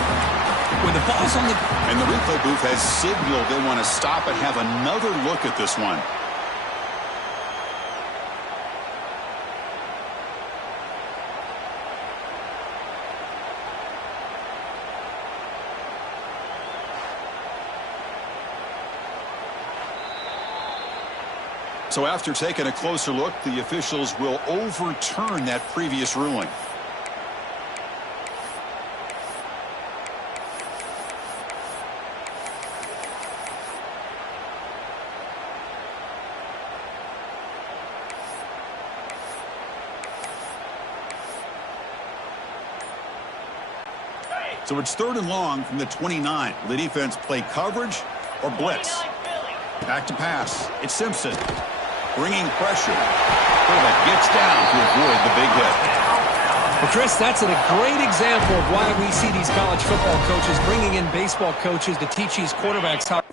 When the ball's on the... And the replay booth has signaled they want to stop and have another look at this one. So after taking a closer look, the officials will overturn that previous ruling. So it's 3rd and long from the 29. Will the defense play coverage or blitz? Back to pass. It's Simpson. Bringing pressure. Quarterback gets down to avoid the big hit. Well, Chris, that's a great example of why we see these college football coaches bringing in baseball coaches to teach these quarterbacks how...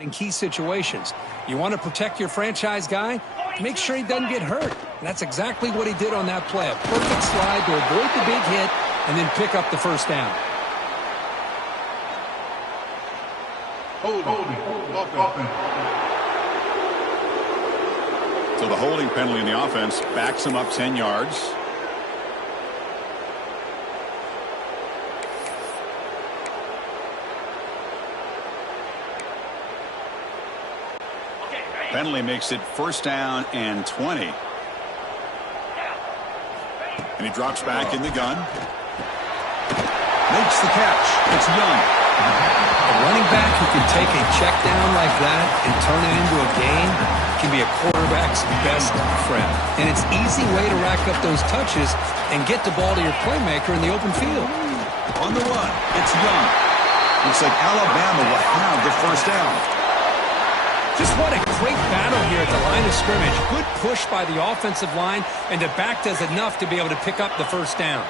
in key situations. You want to protect your franchise guy? Make sure he doesn't get hurt. And that's exactly what he did on that play. A perfect slide to avoid the big hit and then pick up the first down. So the holding penalty in the offense backs him up 10 yards. Penalty makes it first down and 20. And he drops back in the gun. Makes the catch. It's Young. A running back who can take a check down like that and turn it into a gain can be a quarterback's best friend. And it's an easy way to rack up those touches and get the ball to your playmaker in the open field. On the run, it's Young. Looks like Alabama will have the first down. Just what a great battle here at the line of scrimmage. Good push by the offensive line, and the back does enough to be able to pick up the first down.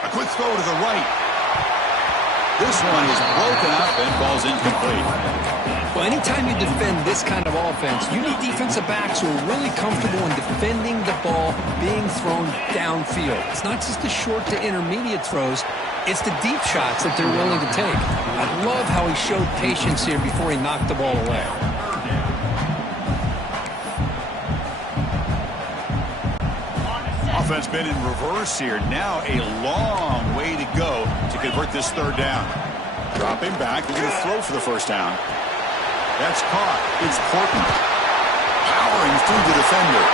A quick throw to the right. This one is broken up and falls incomplete. Well, anytime you defend this kind of offense, you need defensive backs who are really comfortable in defending the ball being thrown downfield. It's not just the short to intermediate throws. It's the deep shots that they're willing to take. I love how he showed patience here before he knocked the ball away. Offense been in reverse here. Now a long way to go to convert this third down. Dropping back. They're going to throw for the first down. That's caught. It's Portland. Powering through the defender.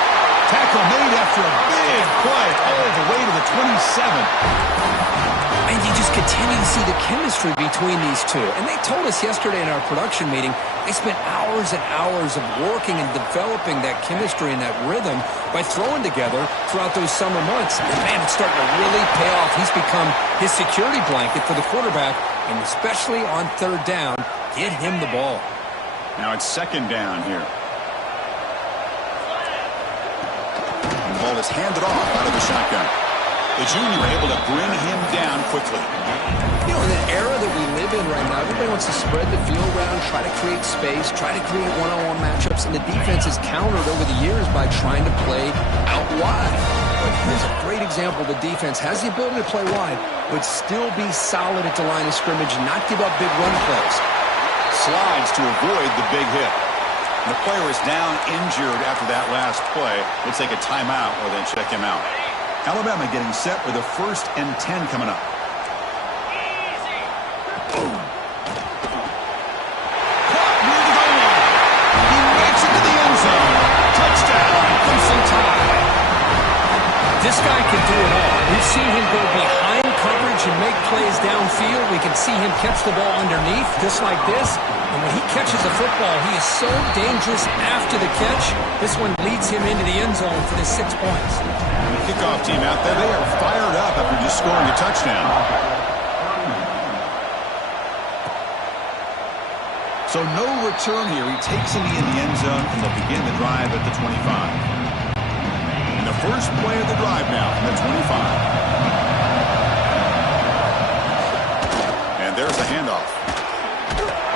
Tackle made after a big play all the way to the 27. And you just continue to see the chemistry between these two. And they told us yesterday in our production meeting, they spent hours and hours of working and developing that chemistry and that rhythm by throwing together throughout those summer months. And man, it's starting to really pay off. He's become his security blanket for the quarterback, and especially on third down, get him the ball. Now it's second down here. And the ball is handed off out of the shotgun. The junior able to bring him down quickly. You know, in the era that we live in right now, everybody wants to spread the field around, try to create space, try to create one-on-one matchups, and the defense is countered over the years by trying to play out wide. But here's a great example. The defense has the ability to play wide, but still be solid at the line of scrimmage and not give up big run plays. Slides to avoid the big hit. The player is down injured after that last play. We'll take a timeout or then check him out. Alabama getting set with a 1st and 10 coming up. Caught near the goal line. He makes it to the end zone. Touchdown, Crimson Tide. This guy can do it all. We've seen him go behind coverage and make plays downfield. We can see him catch the ball underneath, just like this. And when he catches the football, he is so dangerous after the catch. This one leads him into the end zone for the 6 points. The kickoff team out there, they are fired up after just scoring a touchdown. So no return here. He takes him in the end zone, and they'll begin the drive at the 25. And the first play of the drive now from the 25. And there's the handoff.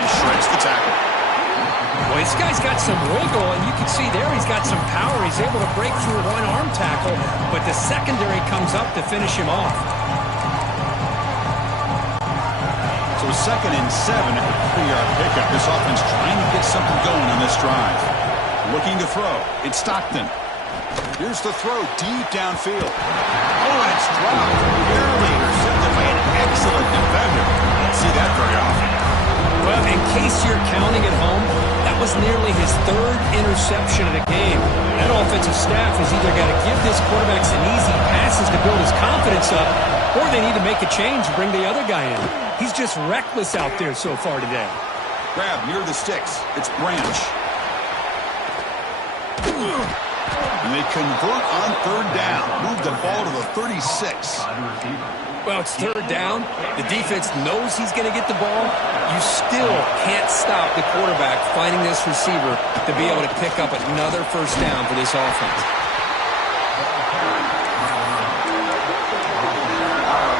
He shreds the tackle. Boy, this guy's got some wiggle, and you can see there he's got some power. He's able to break through one arm tackle, but the secondary comes up to finish him off. So 2nd and 7 at the 3-yard pickup. This offense trying to get something going on this drive. Looking to throw. It's Stockton. Here's the throw deep downfield. Oh, and it's dropped. Barely intercepted by an excellent defender. Don't see that very often. Well, in case you're counting at home, that was nearly his 3rd interception of the game. That offensive staff has either got to give this quarterback some easy passes to build his confidence up, or they need to make a change and bring the other guy in. He's just reckless out there so far today. Grab near the sticks. It's Branch. And they convert on third down. Move the ball to the 36. Well, it's third down. The defense knows he's going to get the ball. You still can't stop the quarterback finding this receiver to be able to pick up another first down for this offense.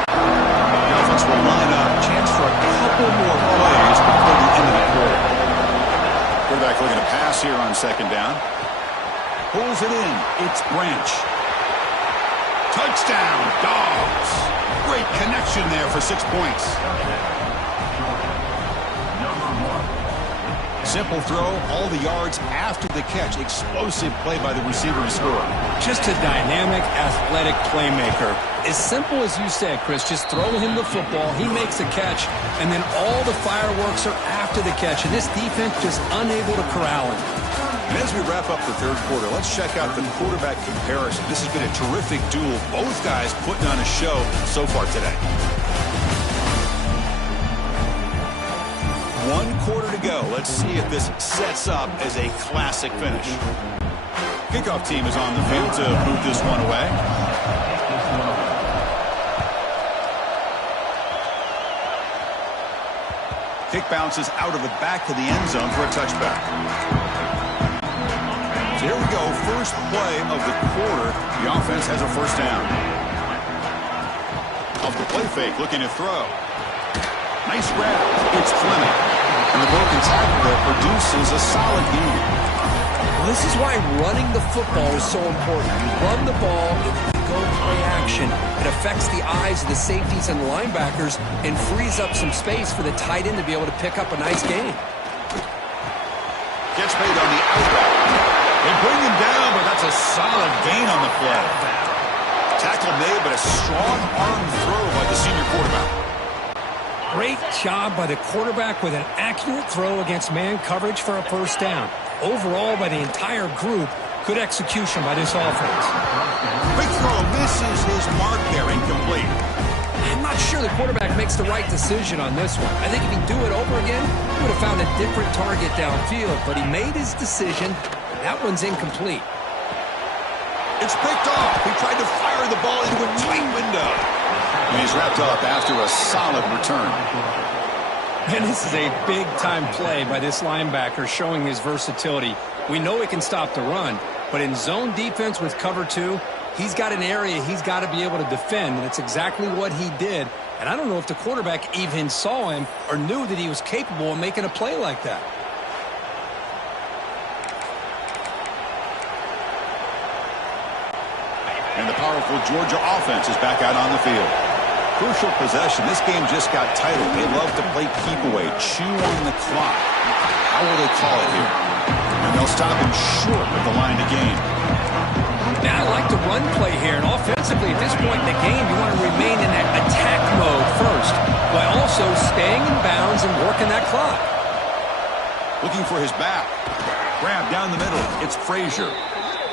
The offense will line up. Chance for a couple more plays second down. Pulls it in. It's Branch. Touchdown, Dogs. Great connection there for 6 points. Simple throw, all the yards after the catch. Explosive play by the receiver to score. Just a dynamic, athletic playmaker. As simple as you said, Chris, just throw him the football, he makes a catch, and then all the fireworks are after the catch, and this defense just unable to corral him. And as we wrap up the third quarter, let's check out the quarterback comparison. This has been a terrific duel. Both guys putting on a show so far today. 1 quarter to go. Let's see if this sets up as a classic finish. Kickoff team is on the field to move this one away. Kick bounces out of the back of the end zone for a touchback. So here we go. First play of the quarter. The offense has a first down. Off the play fake, looking to throw. Nice grab. It's Fleming. And the broken tackle there produces a solid gain. Well, this is why running the football is so important. You run the ball, if you go play action, it affects the eyes of the safeties and the linebackers and frees up some space for the tight end to be able to pick up a nice gain. Gets made on the outroute. They bring him down, but that's a solid gain on the play. Tackle made, but a strong arm throw by the senior quarterback. Great job by the quarterback with an accurate throw against man coverage for a first down. Overall, by the entire group, good execution by this offense. Big throw misses his mark there, incomplete. I'm not sure the quarterback makes the right decision on this one. I think if he'd do it over again, he would have found a different target downfield, but he made his decision. That one's incomplete. It's picked off. He tried to fire the ball into a tight window. And he's wrapped up after a solid return. And this is a big-time play by this linebacker showing his versatility. We know he can stop the run, but in zone defense with cover 2, he's got an area he's got to be able to defend, and it's exactly what he did. And I don't know if the quarterback even saw him or knew that he was capable of making a play like that. And the powerful Georgia offense is back out on the field. Crucial possession. This game just got tighter. They love to play keep away, chew on the clock. How will they call it here? And they'll stop him short of the line to gain. Now, I like the run play here. And offensively, at this point in the game, you want to remain in that attack mode first, while also staying in bounds and working that clock. Looking for his back. Grab down the middle. It's Frazier.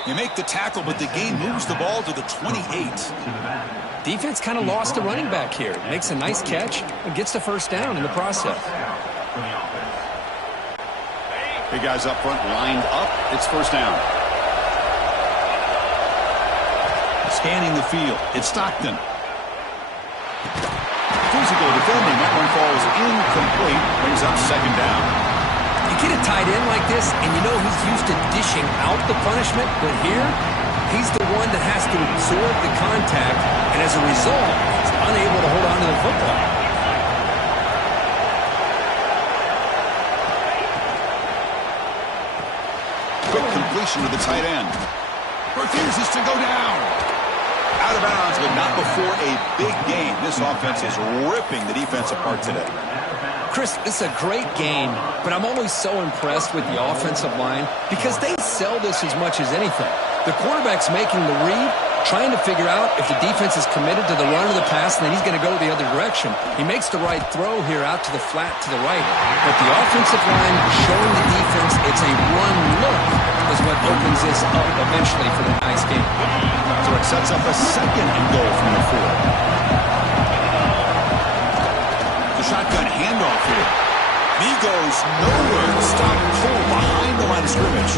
You make the tackle, but the game moves the ball to the 28. Defense kind of lost the running back here. Makes a nice catch and gets the first down in the process. Big guys up front lined up. It's first down. Scanning the field. It's Stockton. Physical defending. That one falls incomplete. Brings up second down. You get a tight end like this, and you know he's used to dishing out the punishment, but here, he's the one that has to absorb the contact, and as a result, he's unable to hold on to the football. Quick completion to the tight end. Refuses to go down. Out of bounds, but not before a big game. This offense is ripping the defense apart today. Chris, this is a great game, but I'm always so impressed with the offensive line because they sell this as much as anything. The quarterback's making the read, trying to figure out if the defense is committed to the run or the pass, and then he's going to go the other direction. He makes the right throw here out to the flat to the right, but the offensive line showing the defense it's a run look is what opens this up eventually for the nice game. So it sets up a second and goal from the 4. Shotgun handoff here. He goes nowhere to stop pull behind the line of scrimmage.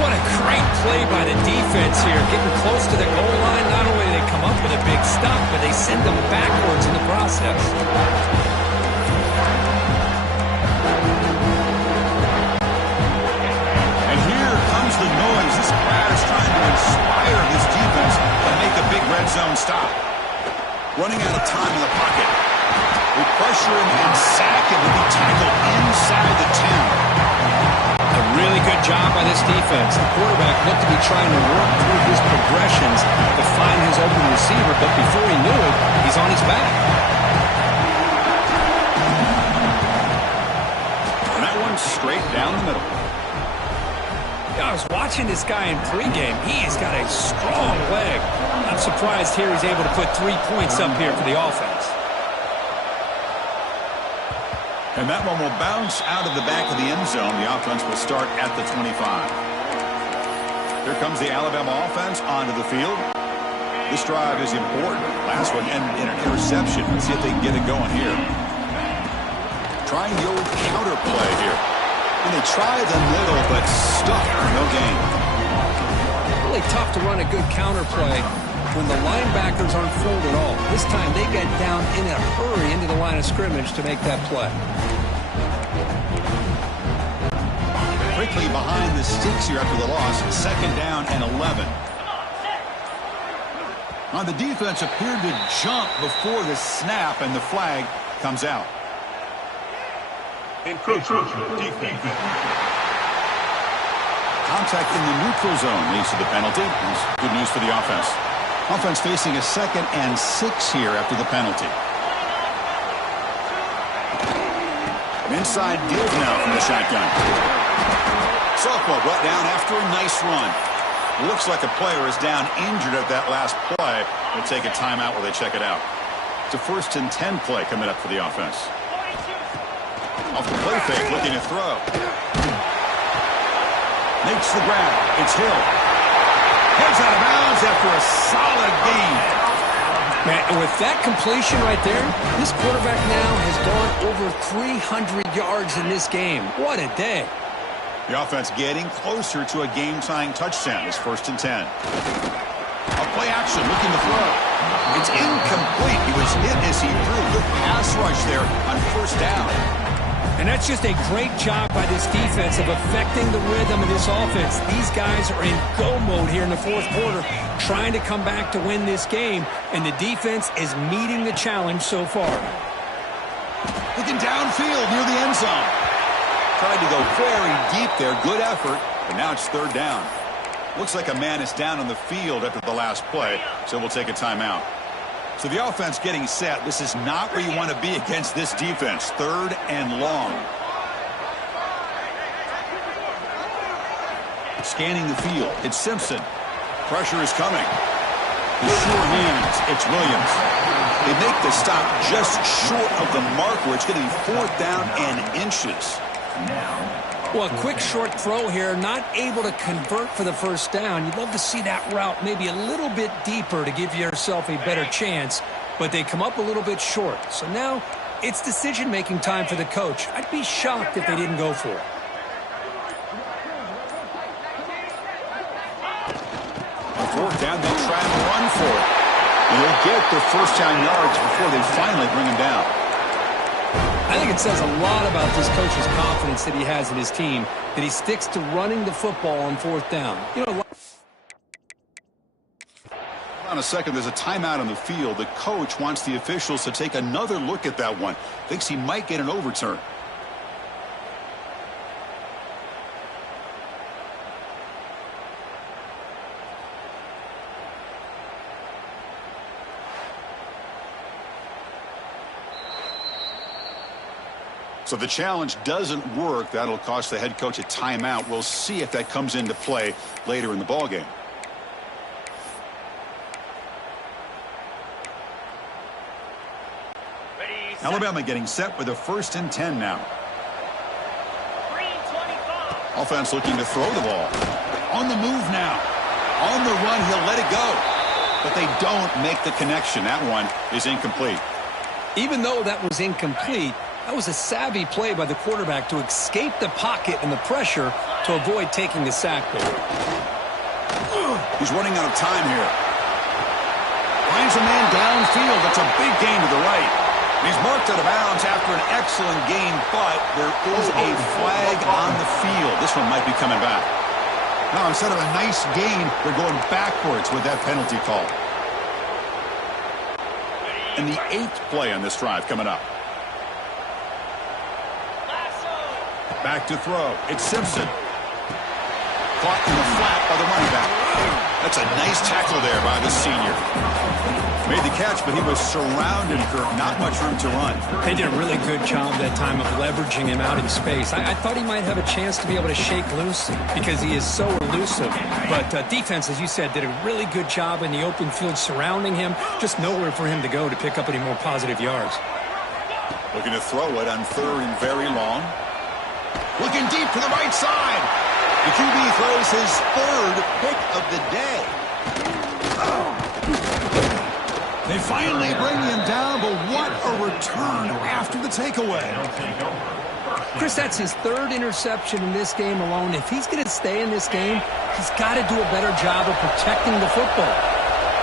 What a great play by the defense here. Getting close to the goal line, not only do they come up with a big stop, but they send them backwards in the process. And here comes the noise. This crowd is trying to inspire this defense to make a big red zone stop. Running out of time in the pocket. We pressure him and sack him to be tackled inside the 10. A really good job by this defense. The quarterback looked to be trying to work through his progressions to find his open receiver, but before he knew it, he's on his back. And that one straight down the middle. I was watching this guy in pregame. He's got a strong leg. I'm surprised here he's able to put 3 points up here for the offense. And that one will bounce out of the back of the end zone. The offense will start at the 25. Here comes the Alabama offense onto the field. This drive is important. Last one ended in an interception. Let's see if they can get it going here. Trying the old counter play here. And they try the middle, but stuck. No gain. Really tough to run a good counter play when the linebackers aren't fooled at all. This time they get down in a hurry into the line of scrimmage to make that play. Quickly behind the sticks here after the loss. 2nd down and 11. Now the defense appeared to jump before the snap, and the flag comes out. Encroachment defense. Contact in the neutral zone leads to the penalty. That's good news for the offense. Offense facing a 2nd and 6 here after the penalty. Inside deals now from the shotgun. Softball brought down after a nice run. Looks like a player is down injured at that last play. They'll take a timeout while they check it out. It's a 1st and 10 play coming up for the offense. Off the play fake, looking to throw. Makes the grab. It's Hill. Heads out of bounds after a solid gain. Man, and with that completion right there, this quarterback now has gone over 300 yards in this game. What a day. The offense getting closer to a game-tying touchdown. It's 1st and 10. A play action, looking to throw. It's incomplete. He was hit as he threw. Good pass rush there on 1st down. And that's just a great job by this defense of affecting the rhythm of this offense. These guys are in go mode here in the 4th quarter, trying to come back to win this game, and the defense is meeting the challenge so far. Looking downfield near the end zone. Tried to go very deep there. Good effort, but now it's 3rd down. Looks like a man is down on the field after the last play, so we'll take a timeout. So the offense getting set. This is not where you want to be against this defense. 3rd and long. Scanning the field. It's Simpson. Pressure is coming. The sure hands. It's Williams. They make the stop just short of the mark where it's going to be 4th down and inches. Well, a quick short throw here, not able to convert for the 1st down. You'd love to see that route maybe a little bit deeper to give yourself a better chance, but they come up a little bit short. So now it's decision-making time for the coach. I'd be shocked if they didn't go for it. On 4th down, they'll try and run for it. And they'll get the 1st down yards before they finally bring him down. I think it says a lot about this coach's confidence that he has in his team, that he sticks to running the football on 4th down. You know, on a second, there's a timeout on the field. The coach wants the officials to take another look at that one. Thinks he might get an overturn. So the challenge doesn't work. That'll cost the head coach a timeout. We'll see if that comes into play later in the ballgame. Alabama getting set with a 1st and 10 now. Offense looking to throw the ball. On the move now. On the run, he'll let it go. But they don't make the connection. That one is incomplete. Even though that was incomplete, that was a savvy play by the quarterback to escape the pocket and the pressure to avoid taking the sack there. He's running out of time here. Finds a man downfield. That's a big gain to the right. He's marked out of bounds after an excellent gain, but there is a flag on the field. This one might be coming back. Now, instead of a nice gain, they're going backwards with that penalty call. And the 8th play on this drive coming up. Back to throw. It's Simpson. caught in the flat by the running back. That's a nice tackle there by the senior. Made the catch, but he was surrounded for not much room to run. They did a really good job that time of leveraging him out in space. I thought he might have a chance to be able to shake loose because he is so elusive. But defense, as you said, did a really good job in the open field surrounding him. Just nowhere for him to go to pick up any more positive yards. Looking to throw it on 3rd and very long. Looking deep to the right side. The QB throws his 3rd pick of the day. They finally bring him down, but what a return after the takeaway. Chris, that's his 3rd interception in this game alone. If he's going to stay in this game, he's got to do a better job of protecting the football.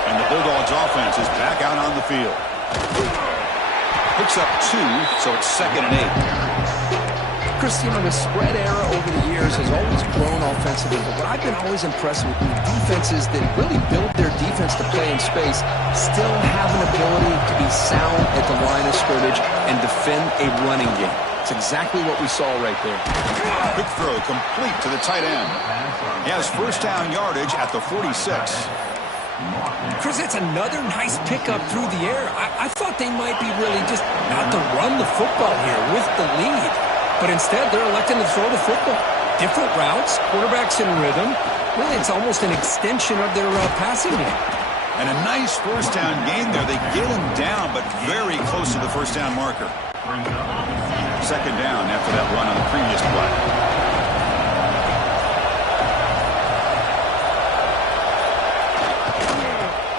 And the Bulldogs offense is back out on the field. Picks up 2, so it's 2nd and 8. Chris, you know, the spread era over the years has always grown offensively, but what I've been always impressed with defenses that really build their defense to play in space still have an ability to be sound at the line of scrimmage and defend a running game. It's exactly what we saw right there. Quick throw complete to the tight end. He has 1st down yardage at the 46. Chris, that's another nice pickup through the air. I thought they might be really just out to run the football here with the lead. But instead, they're electing to throw the football. Different routes, quarterbacks in rhythm. Really, it's almost an extension of their passing game. And a nice 1st down gain there. They get him down, but very close to the 1st down marker. 2nd down after that run on the previous play.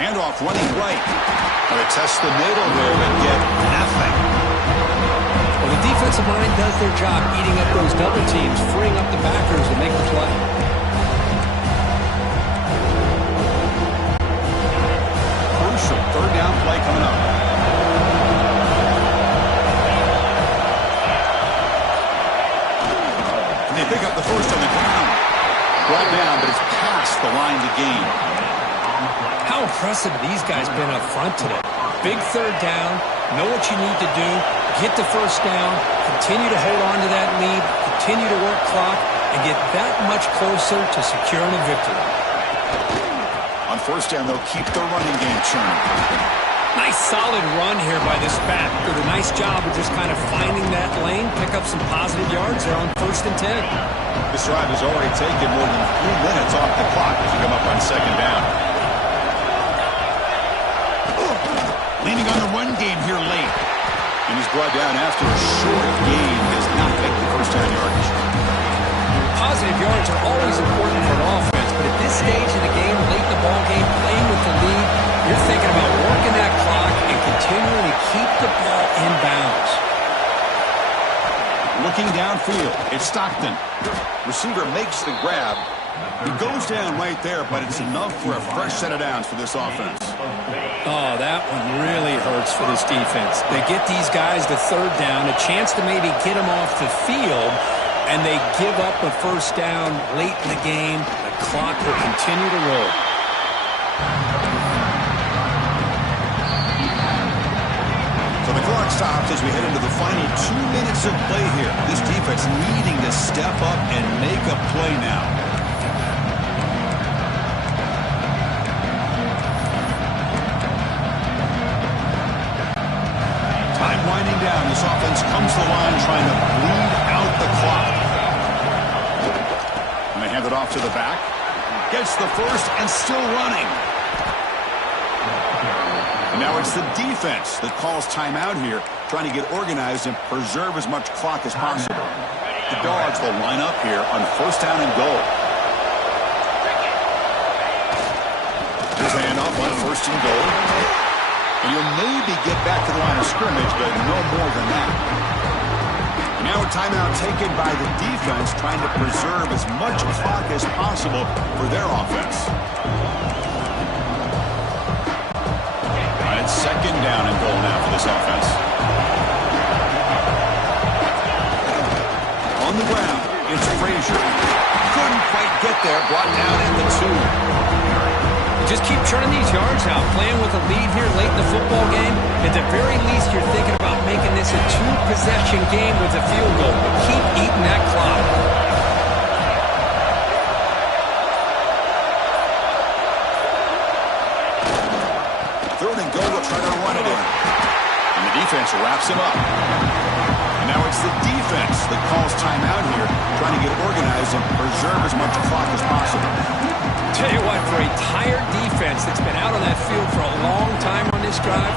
Handoff running right. Going to test the middle there and get nothing. Well, the defensive line does their job eating up those double teams, freeing up the backers to make the play. Crucial 3rd down play coming up. And they pick up the 1st on the ground. Brought down, but it's past the line to gain. How impressive these guys been up front today. Big 3rd down, know what you need to do, get the 1st down, continue to hold on to that lead, continue to work clock, and get that much closer to securing a victory. On 1st down, they'll keep the running game churning. Nice solid run here by this back. Did a nice job of just kind of finding that lane, pick up some positive yards there on 1st and 10. This drive has already taken more than 3 minutes off the clock as you come up on 2nd down. Leaning on the run game here late. And he's brought down after a short gain. Does not make the 1st down yardage. Positive yards are always important for an offense, but at this stage of the game, late in the ball game, playing with the lead, you're thinking about working that clock and continuing to keep the ball in bounds. Looking downfield, it's Stockton. Receiver makes the grab. He goes down right there, but it's enough for a fresh set of downs for this offense. Oh, that one really hurts for this defense. They get these guys to 3rd down, a chance to maybe get them off the field, and they give up a 1st down late in the game. The clock will continue to roll. So the clock stops as we head into the final 2 minutes of play here. This defense needing to step up and make a play now. Time winding down. This offense comes to the line trying to bleed out the clock. And they hand it off to the back. Gets the 1st and still running. And now it's the defense that calls timeout here, trying to get organized and preserve as much clock as possible. The Dogs will line up here on 1st down and goal. Here's a handoff on 1st and goal. And you'll maybe get back to the line of scrimmage, but no more than that. And now a timeout taken by the defense, trying to preserve as much clock as possible for their offense. It's 2nd down and goal now for this offense. On the ground, it's Frazier. Couldn't quite get there, brought down at the 2. Just keep churning these yards out, playing with a lead here late in the football game. At the very least, you're thinking about making this a 2-possession game with a field goal. Keep eating that clock. go to try to run it in. And the defense wraps him up. And now it's the defense that calls timeout here, trying to get organized and preserve as much clock as possible. Tell you what, for a tired defense that's been out on that field for a long time on this drive,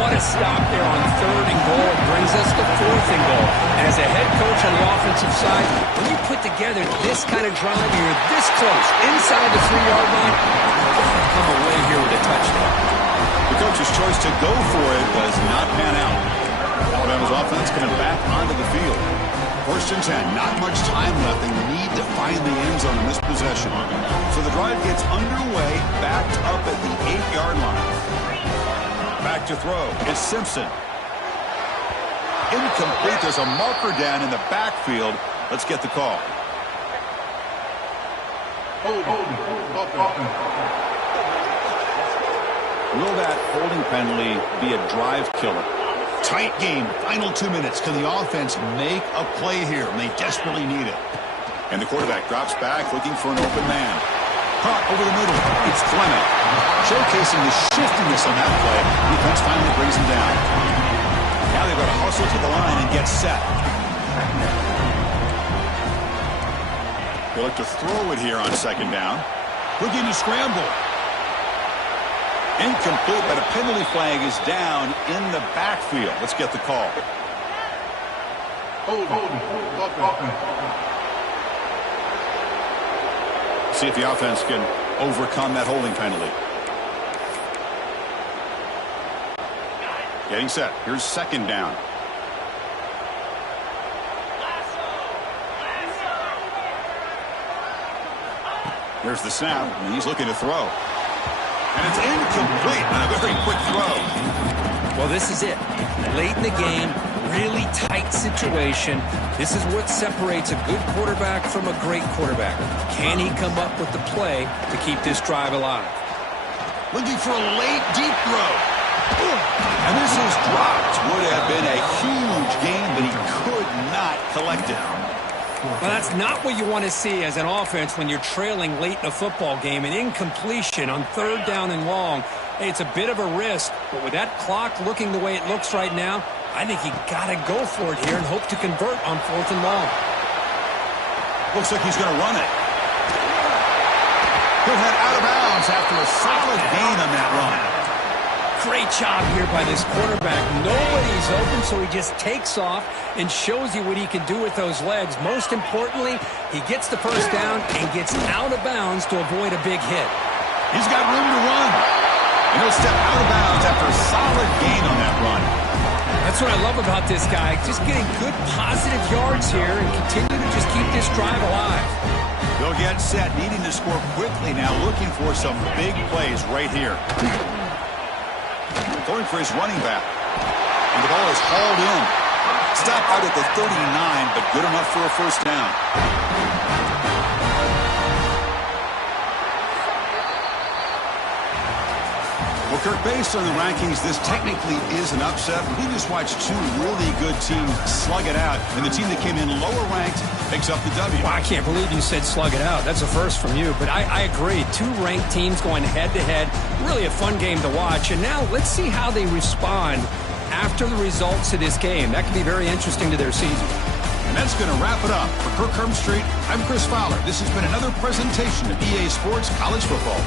what a stop there on 3rd and goal. It brings us to 4th and goal. And as a head coach on the offensive side, when you put together this kind of drive, you're this close, inside the 3-yard line, you've got to come away here with a touchdown. The coach's choice to go for it does not pan out. Alabama's offense coming back onto the field. 1st and 10, not much time left. They need to find the end zone in this possession. So the drive gets underway, backed up at the 8-yard line. Back to throw is Simpson. Incomplete. There's a marker down in the backfield. Let's get the call. Will that holding penalty be a drive killer? Tight game. Final 2 minutes. Can the offense make a play here? And they desperately need it. And the quarterback drops back, looking for an open man. Caught over the middle. It's Fleming. Showcasing the shiftiness on that play. Defense finally brings him down. Now they've got to hustle to the line and get set. They look to throw it here on 2nd down. Looking to scramble. Incomplete, but a penalty flag is down in the backfield. Let's get the call. See if the offense can overcome that holding penalty. Getting set. Here's 2nd down. There's the snap, and he's looking to throw. And it's incomplete on a very quick throw. Well, this is it. Late in the game, really tight situation. This is what separates a good quarterback from a great quarterback. Can he come up with the play to keep this drive alive? Looking for a late, deep throw. And this is dropped. Would have been a huge gain, but he could not collect it. Well, that's not what you want to see as an offense when you're trailing late in a football game. An incompletion on 3rd down and long. Hey, it's a bit of a risk, but with that clock looking the way it looks right now, I think you got to go for it here and hope to convert on 4th and long. Looks like he's going to run it. He'll head out of bounds after a solid gain on that run. Great job here by this quarterback. Nobody's open, so he just takes off and shows you what he can do with those legs. Most importantly, he gets the 1st down and gets out of bounds to avoid a big hit. He's got room to run. And he'll step out of bounds after a solid gain on that run. That's what I love about this guy. Just getting good positive yards here and continue to just keep this drive alive. They'll get set, needing to score quickly now, looking for some big plays right here. Going for his running back. And the ball is hauled in. Stopped out at the 39, but good enough for a 1st down. Well, Kirk, based on the rankings, this technically is an upset. We just watched 2 really good teams slug it out, and the team that came in lower ranked picks up the W. Well, I can't believe you said slug it out. That's a first from you, but I agree. 2 ranked teams going head-to-head. Really a fun game to watch, and now let's see how they respond after the results of this game. That could be very interesting to their season. And that's going to wrap it up. For Kirk Hermstreet, I'm Chris Fowler. This has been another presentation of EA Sports College Football.